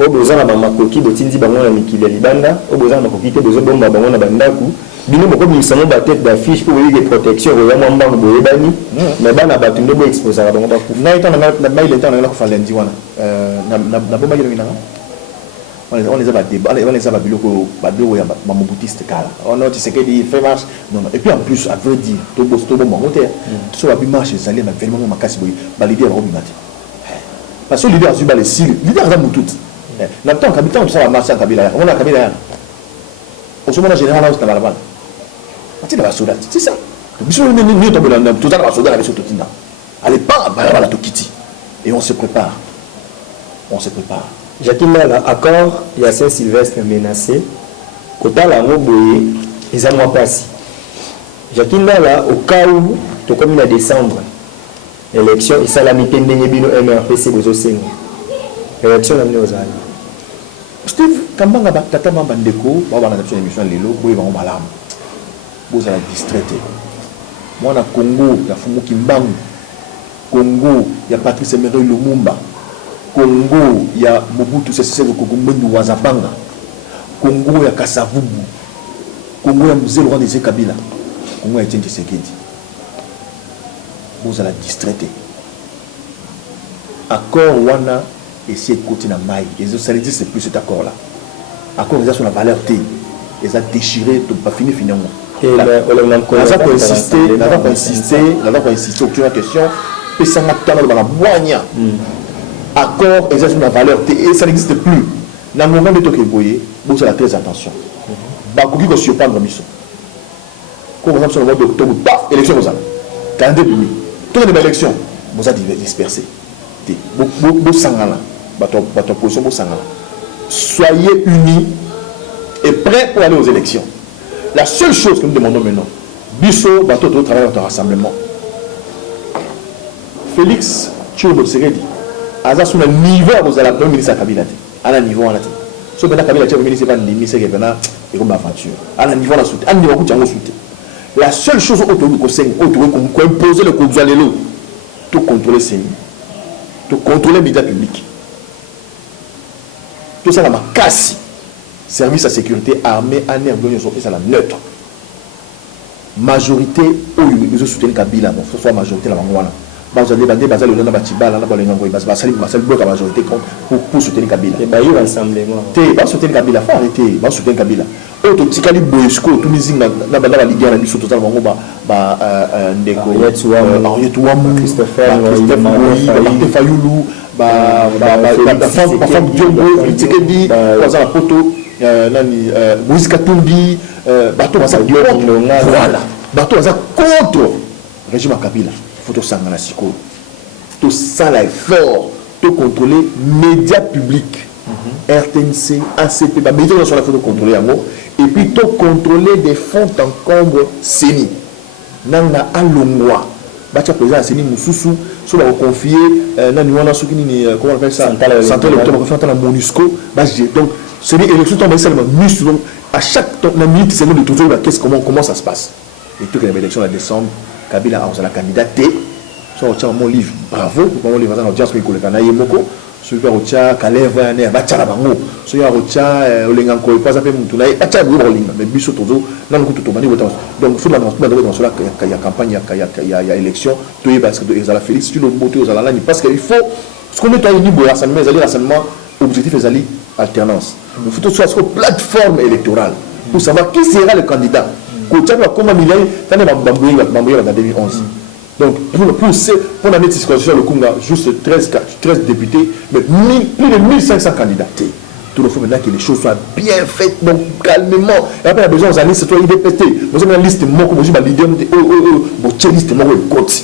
Au besoin de makoki de tindi bango na mikili libanda au besoin de makoki te besoin bomba bango na bandaku bino boko misamo ba tête d'affiche pour les protection au yamwa mbango boyebani mais bana batu ndo bo exposer ba bango ba ku na ita na mail ita na ko fa lendi wana na bomba yelo ina on les a ba débat on les a ba biloko ba biloko ya mamobutiste kala on a dit que il fait marche non et puis en plus à vrai dire to bo bango te so ba bi marche zali na vraiment makasi boy ba leader ba bimate parce que leader azuba les sile leader za mututi. Dans le temps, Kabila, on a marché à Kabila. On a Kabila. On se met en général là où c'est la balle. C'est ça. Tout ça, soldat avec ce totina. Allez, pas à la Tokiti. Et on se prépare. Jacqueline, l'accord, il y a Saint-Sylvestre menacé. Kota la Moboye, ils ont moins passé. Jacqueline, là, au cas où, tout comme il y a décembre, élection, il s'est la mitée de Nebino MRPC, vous aussi. Élection, on a amené aux alliés. Steve, Kambanga Tata Mambandeko, on va faire une émission de l'élo, on va en malam. Vous allez distraiter. Moi, on a Congo, il y a Fumu Kimbangu. Congo, il y a Patrice Emery Lumumba. Congo, il y a Mobutu Sese Kokumbendu Wazabanga. Congo, il y a Kasavubu. Congo, il y a Mzee Laurent Désiré Kabila. Congo, il y a Etienne Tshisekedi. Vous allez distraiter. Accord Wana. Et si ils continuent à mailler, ça veut dire c'est plus cet accord-là. Accord, ils ont sur la valeur T. Ils ont déchiré, tout pas fini finalement. insister sur la question et ça m'a tellement dans la boigne accord exerce une valeur et ça n'existe plus dans le moment de toquer boyer vous avez très attention bakoki ko surprendre miso ko par exemple sur le mois d'octobre paf élection vous avez calendrier public tout les élections vous avez dispersé vous sangala bato position vous sangala soyez unis et prêts pour aller aux élections. La seule chose que nous demandons maintenant, Bisso, bateau de travail dans notre rassemblement. Félix Tchoubo Seredi, à ce niveau, vous allez le ministre Kabila. À un niveau, on a dit. Ce que Kabila a ministre, c'est pas le ministre qui est venu et comme aventure. À un niveau, on a soutenu. À un niveau, on a soutenu. La seule chose que nous avons imposer le coup de tout contrôler ces tout contrôler les médias publics. Tout ça, la casse. Service à sécurité armée, année, ça la neutre. Majorité, où ils soutiennent Kabila, ce soit majorité, la Mangwana. Vous allez baser le nom de Batiba, la majorité pour soutenir Kabila. Et bah, il va rassemblement. Va soutenir Kabila, faut arrêter, va soutenir Kabila. Autre Tikali Boesco, tout les signes, la Ligue, la Bissot, totalement, Ndeko, Arietouamou, Christopher Fayoulou, la femme Diongo, Tikedi, la photo. Moïse Katumbi, bateau va voilà, bateau va contre le régime Kabila. Il faut tout ça dans la psycho. Tout ça là est fort. Tout contrôler médias publics, RTNC, ACP, les médias nationaux il faut contrôler et puis tout contrôler des fonds encombre CENI. Nana alongwa. Batia président CENI Moussoussou, sur la confier, comment on appelle ça, centrale électorale, confier dans la MONUSCO. Donc c'est des élections tombent seulement donc à chaque minute c'est de toujours comment ça se passe. Et tout les élections en décembre, Kabila a la candidaté. Soit au mon livre, bravo pour mon livre dans l'audience que le Canada Yemoko, super au tcha, Calais Vaner, Bachala Bango, soit au tcha, Olenganko, pas à faire Moutouna, Bachala Rolling, mais Bissot Tozo, non, tout au mani. Donc il faut la dans cela qu'il y a campagne, il y a élection, tout est parce que ils ont la Félix, tu le moto aux Alani, parce qu'il faut ce qu'on est à niveau rassemblement, les rassemblements, objectif les alliés, alternance. Il faut tout soit sur plateforme électorale pour savoir qui sera le candidat. Comment il est, en 2011. Donc, pour la médecine constitutionnelle, le Kunga, juste 13 députés, mais plus de 1500 candidats. Tout le faut maintenant que les choses soient bien faites, donc calmement. Et après, il y a besoin de liste, toi, IDPT. Vous avez une liste, moi, comme je dis, leader, votre liste, moi, côté,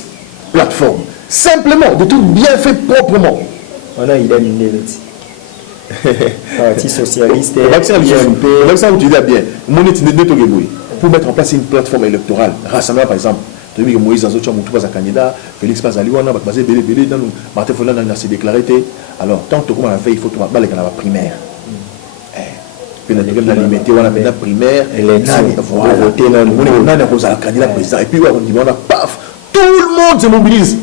plateforme. Simplement, de tout bien fait proprement. On a une idée. Parti socialiste, le vaccin, tu dis bien. Pour mettre en place une plateforme électorale, rassemblement, par exemple. Moïse Azotia Moutou pas un candidat, Félix Pazaliwana, basé Bélé, Martin Folan s'est déclaré. Alors, tant que comme on a fait, il faut tout le monde la primaire. Puis, on a limité, on a fait la primaire, voilà, on a un candidat président, et puis on dit, on a paf, tout le monde se mobilise.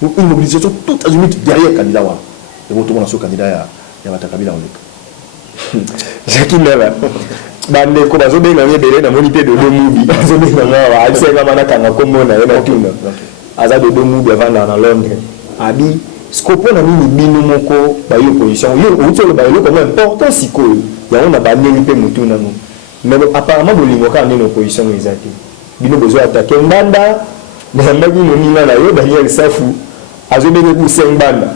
Une mobilisation toute azimut derrière le candidat. Et tout le monde a son candidat, il y a un Kabila en ligne. Jacques Neva. Bandeko bazobenga ngebele na monité de Domubi bazobenga ngawa alisenga manakanga komona yena tuna aza de Domubi avanda na Londres abi skopo na nini bino moko ba yo position yo utolo ba yo comme important sikoyo ya ona ba neli pe mutuna no mais apparemment bolingo ka nini opposition ezati bino bezo attaquer mbanda na magi no mina na yo Daniel Safu azobenga ku sembanda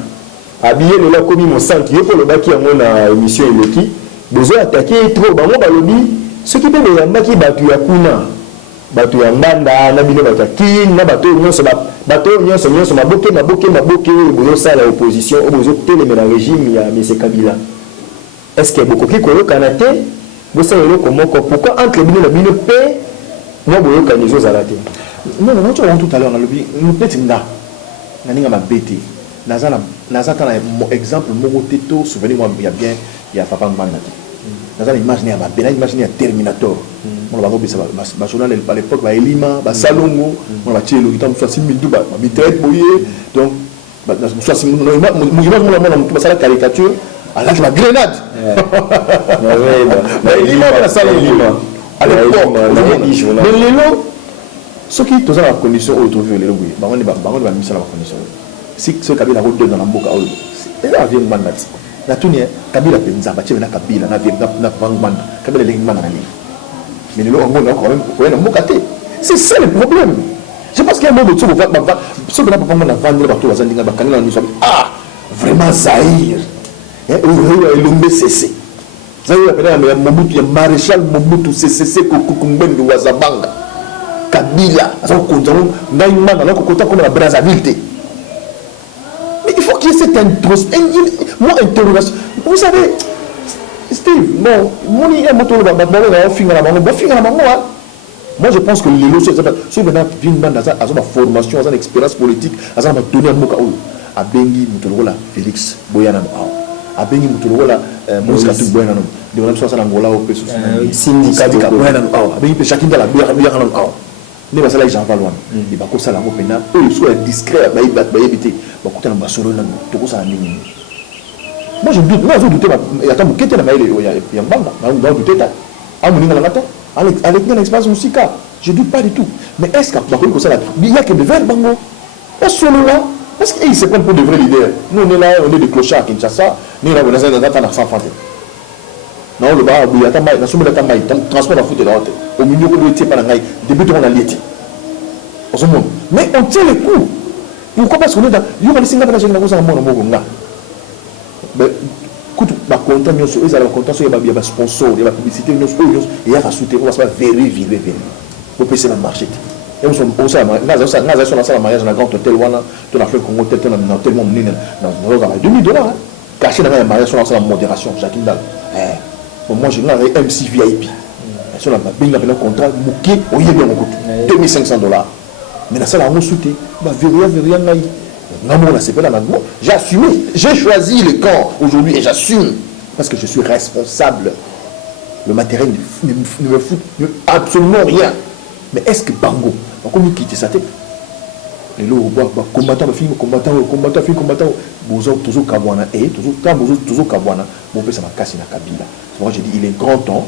abi ye le komi mo centre yo ko lo baki yango na émission eleki besoin attaquer trop bango balobi ce qui peut yambaki batu ya kuna batu ya mbanda na bino bataki na bato nyonso nyonso maboke bozo sala opposition bozo télémer na régime ya M. Kabila. Est-ce que beaucoup qui koyo kanate bo sa yelo komoko pourquoi entre bino na bino pe moi boyo kanizo zalate non tu as tout à l'heure na lobi nous peut nda na ninga mabete nazana exemple moko teto souvenir moi il y a bien il y a papa Mbanda. Dans l'image il y a une image il y a Terminator. On va voir ça ba journal à l'époque ba Elima, ba Salongo, on va tirer le temps soit 6000 douba, ba mitraille boyé. Donc soit si mon image on va ça la caricature à l'âge la grenade. Ba Elima la Salongo. À l'époque, mais les lots ceux qui tous la condition autour de l'eau, ba on va mettre ça la condition. Si ce Kabila route dans la boca c'est là vient Mbanda. La tournée Kabila penza bache na Kabila na vient na Bangman Kabila lengi mana nani mais le on a quand même un mot gâté. C'est ça le problème. Je pense qu'il y a un moment où ce que papa m'a vendu la bateau ah vraiment Zahir l'Umbe CC Zahir appelé Mobutu maréchal Mobutu CCC Kukumbendu Wazabanga Kabila Naïman alors qu'on compte comme la Brazzaville. Mais il faut qu'il y ait cette interrogation. Vous savez, Steve, bon, moi je pense que les lois, si maintenant viennent dans la formation, dans l'expérience politique, dans la donner un mot à Bengi Mutolola, Félix Boyanano, à Bengi Mutolola, Moïse Katou Boyanano, de la chose à l'Angola au Peso, syndicat Boyanano, à Bengi chacun de la Boyanano. Ne pas ça là Jean Valois, il va comme ça la mopena, eux ils sont discrets, bah ils éviter, bah quand on a basolo là, tout ça a mis. Moi je doute, moi je doute, il y a tant de quêtes là, il y a un bang, on doit douter là, à mon ingénieur là, avec une expérience musicale, je doute pas du tout. Mais est-ce qu'à partir de ça là, il y a que des verts bango, on sonne là, parce qu'ils se prennent pour de vrais leaders. Nous on est là, on est des clochards à Kinshasa, nous on est dans un sans frontières. Non, le bar, il y a un somme de tabac, transport à foutre là, au milieu de l'été, par la début de l'été. Mais on tient les coups. Pourquoi? Parce qu'on est dans. Il y a des signes de la génération à mon amour. Mais, écoute, ma content, ils ont content, il y a des sponsors, il y a des publicités, il y a des soutenir, on va se faire vérifier. Pour payer le marché. Et on sait, la mariage dans la grande hôtel, on a fait le Congo, tellement $2000. Caché dans le mariage, on a la modération, Jacqueline Dal. Moi, j'ai un MC VIP. Sur la bien un contrat, bouquet, on y est bien mon côté. $2500. Mais la salle a un soutien. J'ai assumé. J'ai choisi le camp aujourd'hui et j'assume. Parce que je suis responsable. Le matériel ne me fout absolument rien. Mais est-ce que Bango, comment il quitte sa tête? Et là, combattant, toujours Kabwana, et toujours Kabwana, mon père, ça m'a cassé la Kabila. Moi, j'ai dit, il est grand temps.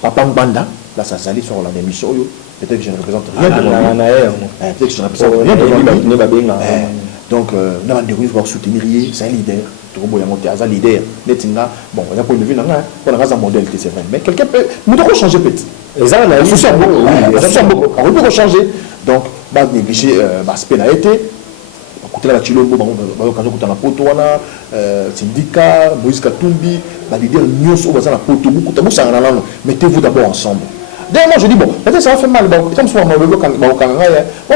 Papa Mbanda, là, ça s'allie sur la émission. Peut-être que je ne représente rien devant lui. Peut-être que je ne représente rien devant lui. Donc, nous avons soutenir, c'est un leader. C'est un leader. Bon, il y a pas de vue, on a un modèle, c'est vrai. Mais quelqu'un peut. Nous devons changer petit. On peut changer. Donc, bah, négliger, l'aspect a été. Écoutez la Chilombo, quand on a poto, syndicat, Moïse Katumbi, l'idée de la poto, mettez-vous d'abord ensemble. D'ailleurs, moi je dis, bon, peut-être ça va faire mal. Moi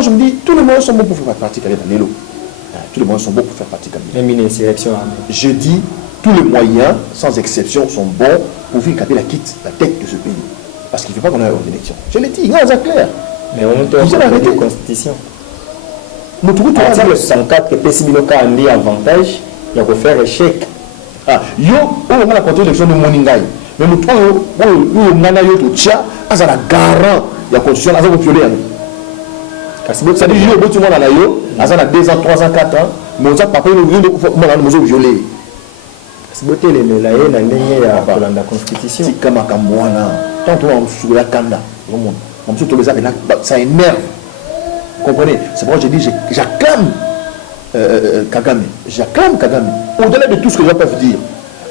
je me dis, tous les moyens sont bons pour faire partie de l'élo. Tous les moyens sont bons pour faire partie de l'élo. Je dis, tous les moyens, sans exception, sont bons pour faire la tête de ce pays. Parce qu'il ne faut pas qu'on ait une élection. Je l'ai dit, il y a un clair. Mais on a arrêté la constitution. Article le 104 que Pessibiloka a mis avantage, il faut faire échec. Yo, on a la constitution de Moningaï. Mais nous trouvons on a yo tout tia, à la garant la constitution, à la violer. Ça dit, yo, tout le monde a yo, à la 2 ans, 3 ans, 4 ans, mais on a pas nous violer. C'est beauté les mélaillés, la constitution. C'est comme un Kamwana. Tant on sous la Kanda, on se trouve ça énerve. Comprenez? C'est pourquoi je dis, j'acclame Kagame. J'acclame Kagame. Au-delà de tout ce que je peux dire,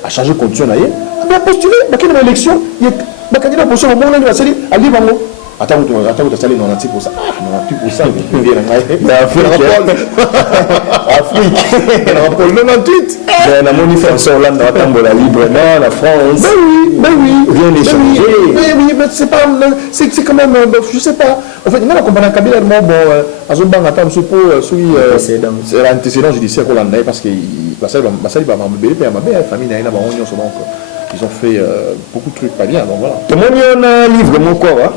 à changer de condition, il a postulé, il y a une élection, il y a un candidat pour ce moment, il va se dire, allez, Bango. Attends, tu as salé 90%. Ah, 90%, il vient Afrique. 98. La manifestation Hollande va tomber la libre, non, la France. Ben oui. Rien n'est changé. Mais c'est pas. C'est quand même. Je sais pas. En fait, nous, on comprend Kabila, bon, à Zomba, on attend c'est l'antécédent judiciaire hollandais parce que ils ont fait beaucoup de trucs pas bien. Donc voilà. Tout le monde a un livre, mon corps.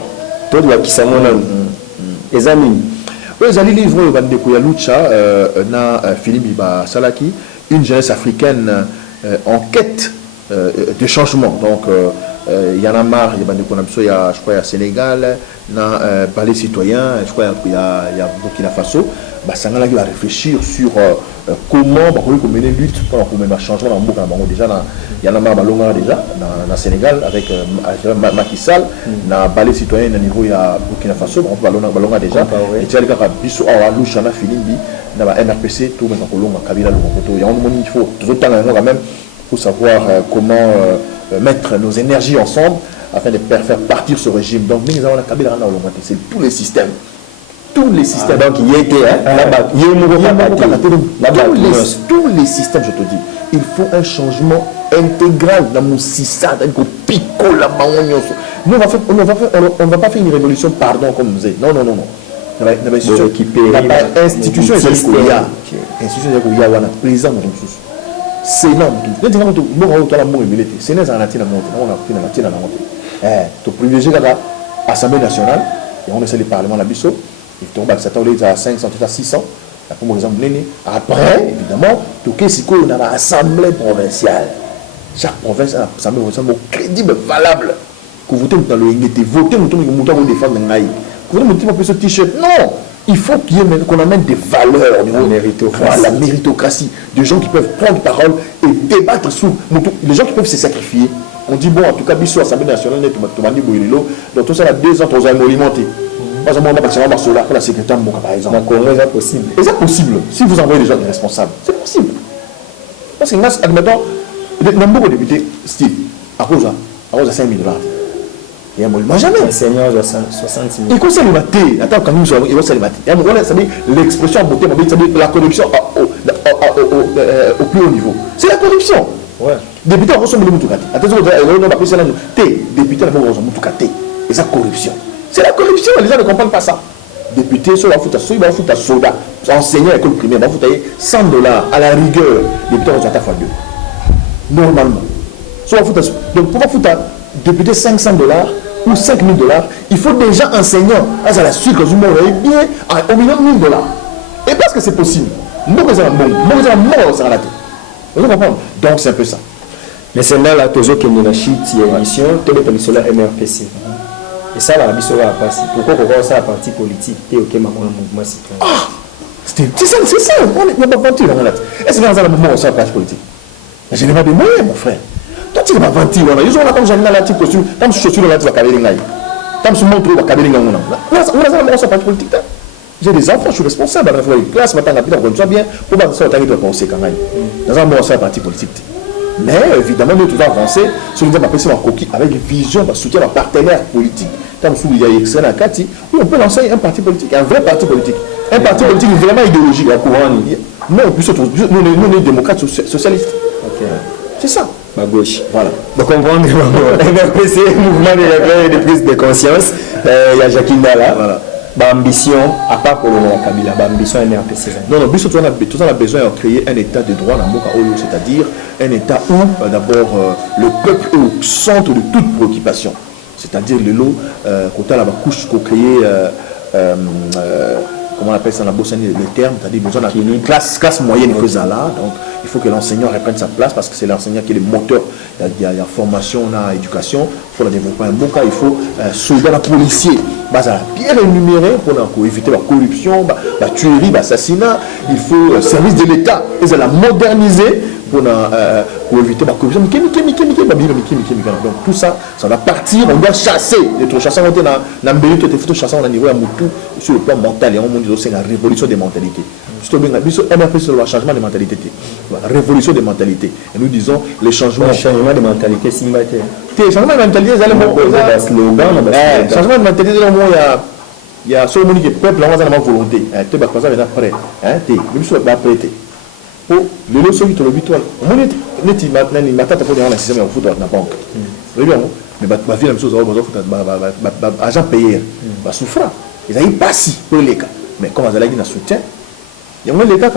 Tout le monde qui s'en a les amis. Oui, les amis, livre, Bandeko Lucha, na Philippe Salaki, une jeunesse africaine en quête de changement. Donc, il y en a marre, il y a je crois, il y a Sénégal, na Balai Citoyen, je crois, il y a Burkina Faso. Ça va réfléchir sur comment on mener lutte pour mener un changement dans le monde. Déjà, il y en a marre déjà dans le Sénégal avec Macky Sall, dans le Balai Citoyen au niveau de Burkina Faso, Balonga déjà. Et tu as les gars qui sont à Louchana, Filimbi, dans la MRPC, tout le monde a Kabila, il y a un moment il faut tout le temps quand même pour savoir comment mettre nos énergies ensemble afin de faire partir ce régime. Donc, c'est tous les systèmes. Tous les systèmes. Donc, il y était, tous les systèmes, je te dis. Il faut un changement intégral dans mon système. Nous, on ne va pas faire une révolution, pardon, comme nous est. Non. Institution, président, c'est énorme. Tu privilégies l'Assemblée nationale, et on essaie le Parlement, la Bissau, il tombe à 500, à 600. Après, évidemment, tout ce qu'on a l'Assemblée provinciale. Chaque province a l'Assemblée provinciale crédible, valable. Que vous votez dans le NGT, votez pour défendre le Naï. Vous voulez monter ce t-shirt? Non! Il faut qu'on amène des valeurs au niveau de la méritocratie. Des gens qui peuvent prendre parole et débattre sur. Les gens qui peuvent se sacrifier. On dit, bon, en tout cas, Bissau, Assemblée nationale, donc tout ça, il y a 2 ans, on a alimenté. Par exemple, on a pour la secrétaire Mboka, par exemple. C'est possible. Et c'est possible. Si vous envoyez des gens responsables, c'est possible. Parce que, admettons, nombre de députés, Steve, à cause de 5 000 $. Et moi jamais. Seigneur 60 000. Il conseille le matin. Attends, quand nous sommes, il conseille le matin. L'expression la corruption au plus haut niveau. C'est la corruption. Ouais. Député, on reçoit le Moutoukate. Attention, on va passer là. Député, on va Moutoukate. Et ça, corruption. C'est la corruption. Les gens ne comprennent pas ça. Député, soit il va foutre à soda. Enseignant à l'école primaire, il va foutre $100 à la rigueur. Député, on va fois 2. Normalement. Soit donc, pour foutre député $500 ou $5 000, il faut déjà enseignant. À la suite, quand vous m'aurez bien, au minimum $1 000. Et parce que c'est possible. Nous, nous sommes mort. Vous comprenez? Donc, c'est un peu ça. Mais c'est là, toujours qu'il y a une chute, il y a une émission, tout le temps, sur la MRPC. Et ça, la mission va passer. Pourquoi on voit ça à parti politique et au Québec, un mouvement citoyen? C'est ça. On n'est pas vendu. Est-ce que dans un moment, on s'est à parti politique? Mais je n'ai pas de moyens, mon frère. Toi, tu ne vas pas vendu. Ils ont la comme la petite costume, comme si chaussure, tu vas caler les naïs. Comme si montre, tu vas caler les naïs. On s'est parti politique. J'ai des enfants, je suis responsable. Dans la classe, maintenant, on soit bien. Pour pas ça, on penser quand même. Dans un moment, on s'est parti politique. Mais évidemment, nous devons avancer sur une coquille avec une vision, soutien d'un partenaire politique. Comme il y a excellent Kati, où on peut lancer un parti politique, un vrai parti politique. Un parti politique vraiment idéologique. Non, plus nous, les démocrates socialistes. C'est ça. Ma gauche. Voilà. Donc, comprendre que c'est un mouvement de réveil et de prise de conscience. Il y a Jacqueline Dalla. Voilà. Ambition, à part pour le Kabila, ambition MRPC. Non, tout ça, on a besoin de créer un état de droit dans Mboka Oyo, c'est-à-dire un état où d'abord le peuple est au centre de toute préoccupation. C'est-à-dire le lot, quand on a la couche pour créer, comment on appelle ça dans la les termes, c'est-à-dire besoin d'une classe moyenne que ça là. Donc il faut que l'enseignant reprenne sa place parce que c'est l'enseignant qui est le moteur. Il y a formation, il y a éducation, il faut la développer un Mboka, il faut soldat, la policier. Bien énuméré pour éviter la corruption, la tuerie, l'assassinat. Il faut service de l'État et la moderniser pour éviter la corruption. Donc tout ça, ça va partir. On doit chasser. Les chasseurs ont été dans le chasser au niveau sur le plan mental. Et on dit que c'est la révolution des mentalités. MRP sur le changement des mentalités. La révolution des mentalités. Et nous disons les changements. Le changement des mentalités, c'est le changement des mentalités, c'est le changement de mentalité, il y a ce monde qui est peuple, on va avoir volonté. Tu vas passer après. Tu vas prêter. Pour le lot, celui qui te le bitoile. On est maintenant, il m'a tapé pour dans le système au foot dans la banque. Mais ma vie, la même chose, agent payé, va souffrir. Ils ont pas si pour les cas. Mais comme ils ont un soutien, il y a les cas.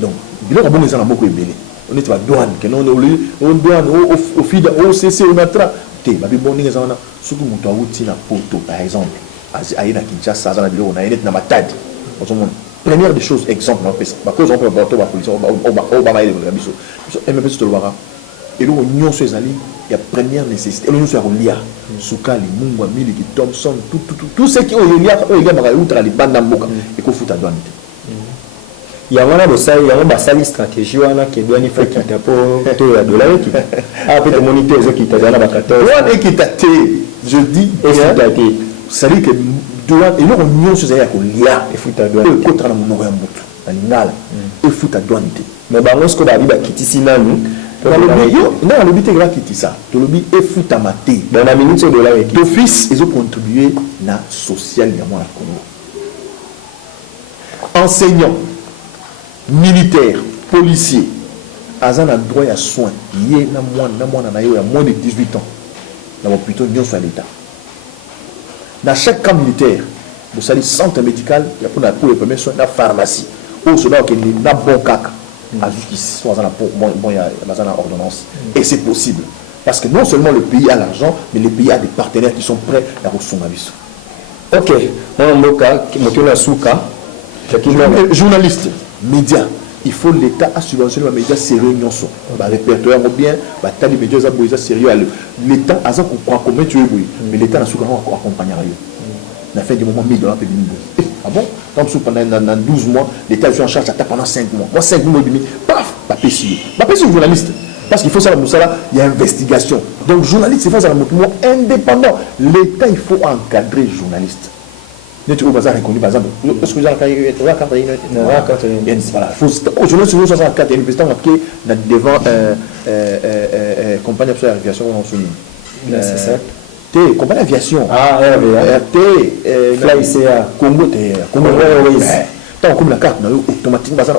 Donc, il y a beaucoup de gens. On est à la douane, on douane, au FIDA, au CC, au NATRA. Tu es bon, on a surtout mon poto, par exemple. À Kinshasa, on a une matade. Première des choses, exemple, parce que on peut voir la police, on va aller dans la MPC sur le Wara. Et là, on y a il y a première nécessité. Et là, on y a Soukali, Mungwa, Miliki, Thompson, tout ce qui est lié à les bandes d'Amboka et qu'on fout à douane. Il y a une stratégie qui doit faire quitter pour tout la dollar qui après de monitorer qui t'a donné la 14 douane qui t'a je dis ça dit que douane et là on y chose à liya et fout à douane contre la monoro ya mutu na lingala et fout à douane mais bango ce que ba bi ba kitisi nanu dans le lobby qui ça le lobby est foutamate dans la minute de dollar d'office ils ont contribué na social également à Congo. Enseignants, militaires, policiers, ils ont droit à soins. Il y a moins de 18 ans. Nous avons plutôt union sur l'État. Dans chaque camp militaire, vous avez centre médical, il y a pour les premiers soins, la pharmacie. Ou cela qui est dans bon caca. Jusqu'ici, il y a une ordonnance. Et c'est possible. Parce que non seulement le pays a l'argent, mais le pays a des partenaires qui sont prêts à recevoir. Ok. Moi, journaliste, médias, il faut l'État à subventionner les médias sérieux. Le répertoire bien, les médias sérieux. L'État a quoi comme tu veux, mais l'État n'a pas accompagné. On a fait des moments $1000 pour le ah bon? Comme pendant 12 mois, l'État est en charge pendant 5 mois. Moi, 5 mois et demi, paf, pas sur journaliste. Parce qu'il faut ça, il y a investigation. Donc, journaliste, c'est ça, indépendant. L'État, il faut encadrer les journalistes. Tu vois, par exemple, est-ce que vous avez la carte voilà, il faut journaliste sur la carte devant compagnie d'aviation. C'est ça. Compagnie d'aviation. Ah, RT, Fly CA, Congo TR, Congo Airways. Tant comme la carte, automatiquement, déjà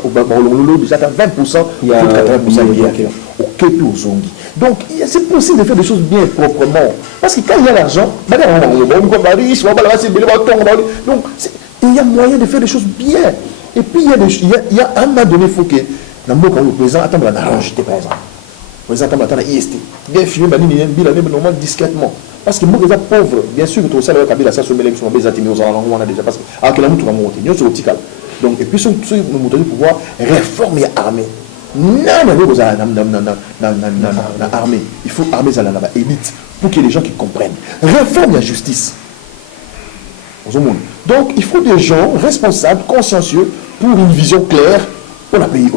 20%, il y a 80% au Képi aux Zongi. Donc, c'est possible de faire des choses bien proprement. Parce que quand il y a l'argent, donc il y a moyen de faire des choses bien. Et puis, il y a un moment donné, il faut que le président attende la narrage, par exemple. Le président attend la IST. Bien filmé, normalement discrètement. Parce que moi, les pauvres, bien sûr, que tout ça, ça se met les gens, on a déjà parce que la mouture va monter, nous sommes optical. Donc, et puis, nous devons pouvoir réformer l'armée. L'armée. Il faut armer ça, élite, pour qu'il y ait des gens qui comprennent. Réforme la justice. Donc, il faut des gens responsables, consciencieux, pour une vision claire pour la pays.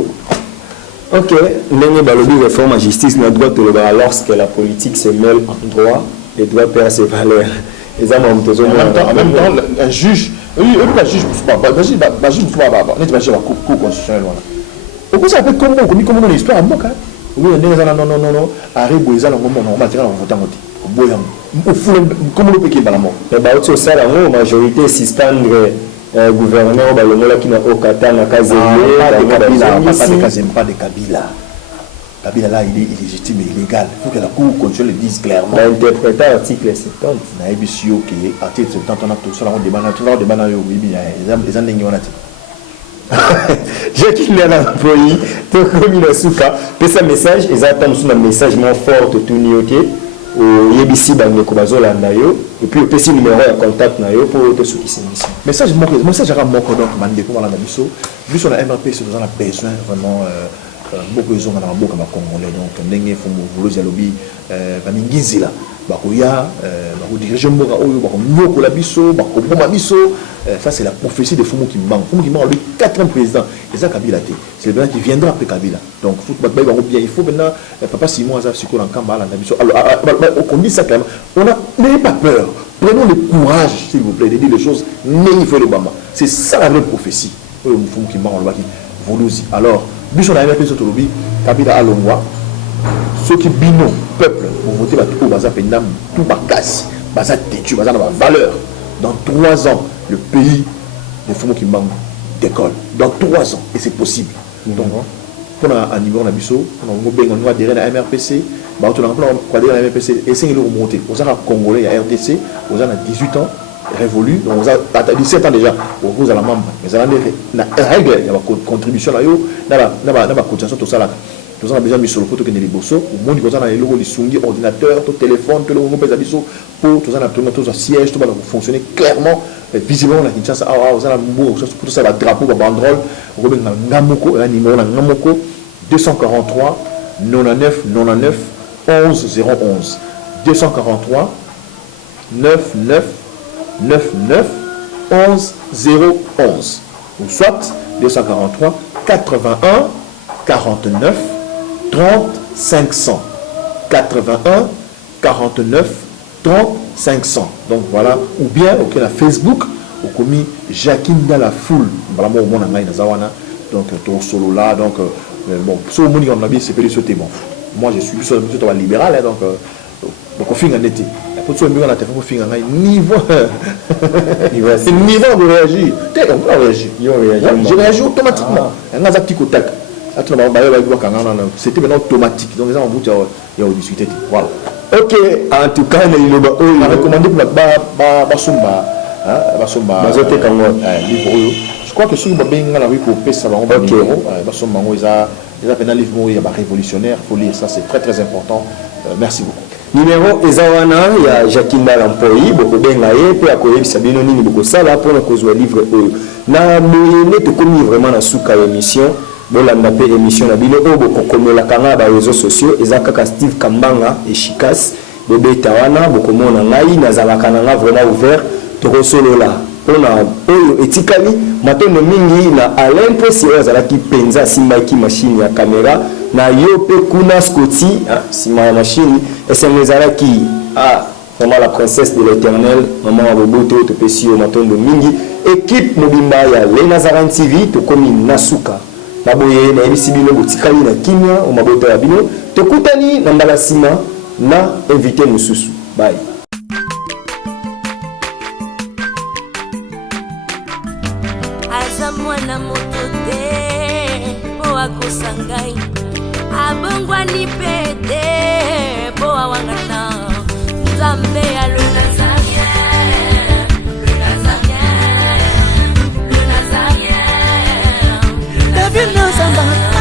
Ok, l'ennemi réforme la justice, notre droit de le lorsque la politique se mêle en droit, les droits perdent ses valeurs. En même temps, un juge, un juge ça peut comme l'histoire à Moka. Oui, non, arrive aux gens, on va tirer en votant. Comment le pays est balamant. La majorité suspendre gouverneur qui n'a aucun temps à pas de Kabila. Kabila là, il est illégitime et illégal. Il faut que la Cour contrôle le dise clairement. L'interpréter l'article 70. Article 70, on a tout ça, on demande les années. J'ai qu'il y a un employé, comme il a souka, et ce message, ils attendent un message moins fort de tout nioté, au Yebisi Bangokobazo Landayo, et puis au petit numéro de contact pour te soutenir. Message à mon cordon, Mandeko Malanabiso, vu sur la MRP, c'est besoin de besoin vraiment. Beaucoup de gens dans beaucoup de Congolais, donc n'engagez pas mon boulot lobby, Bamingizila, Bakoya, Bako dirigeant Boga Oyo, Bako Nyoko Labiso, Bako Boma Biso, ça c'est la prophétie de Fumu Kimbangu. Fumu Kimbangu, le 4e président, et ça Kabila T. C'est le président qui viendra après Kabila. Donc il faut maintenant, Papa Simon Azaf Siko Lankamba, Landabiso. Alors, on dit ça clairement, n'ayez pas peur, prenons le courage, s'il vous plaît, de dire les choses, n'ayez pas le Bama. C'est ça la vraie prophétie. Fumu Kimbangu, Volusi. Alors, Bishon a MRP sur le lobby, Kabila Alongwa, ceux qui binent peuple pour voter tout Baza Pendam, tout Bagassi, Baza Tétu, Baza dans la valeur. Dans 3 ans, le pays de Fumu Kimbangu décolle. Dans 3 ans, et c'est possible. Donc, pour un niveau on a biso, on a adhéré à la MRPC, on a adhéré à la MRPC, et c'est une remontée. On a Congolais, il y a RDC, on a 18 ans. Révolu, donc on a 17 ans déjà, on vous à la membre, mais ça a des règles, il y a une contribution là, il y a une cotisation, tout ça là. Nous avons besoin de sur le photo que les bossos, au monde qui a les logos, les sungi, ordinateur, tout téléphone, tout le monde peut pour tout ça, tout ça siège, tout va fonctionner clairement, visiblement, la Kinshasa, tout ça, le drapeau, la banderole, on va Ngamoko, un numéro Ngamoko, 243 99 99 11 011, 243 99 99 11 011 ou soit 243 81 49 30 500 81 49 30 500. Donc voilà, ou bien ok la Facebook au commis Jacqueline dans la foule vraiment au monde en Nazawana donc ton solo là donc bon ce monde on a bien c'est pas sauter bon moi je suis plutôt libéral, hein, donc on fait un été. Pour tout le monde, on a fait un niveau. Niveau de réagir. On réagit. Je réagis automatiquement. On a un petit contact. C'était maintenant automatique. Donc, les gens il y a discuté. Voilà. Ok, en tout cas, on a recommandé pour Basumba. Je crois que si vous avez un livre pour PES, il y a un livre révolutionnaire. Il faut lire ça, c'est très très important. Merci beaucoup. Numéro ezawana ya Jakinda Lampoi boko benga ye pe akoyebisa bino nini boko sala pour kozwa livre oyo na boyene to komi vraiment na suka émission bolanda pe émission na bino oyo boko komela kanga ba réseaux sociaux ezaka Steve Kambanga Eshikas bobeta wana boko mona ngai nazalaka nanga vraiment ouvert to kosolola pona oyo etikali matondo mingi na Alain Posi azalaki penza simbaki machine ya caméra na yo pe kuna Scotty sima ya machine esemezalaki vraiment la princesse de l'éternel maman wa boboto to pesi yo matondo mingi équipe mobimba ya Lena Zaran TV to komi nasuka baboye na ebisi bino botikali na kimia o maboto ya bino to kutani na mbala sima na invité mususu bye. Mwana moto te po akosangai abongwa ni pete po awangana Nzambe ya le Nazarien David Nazamba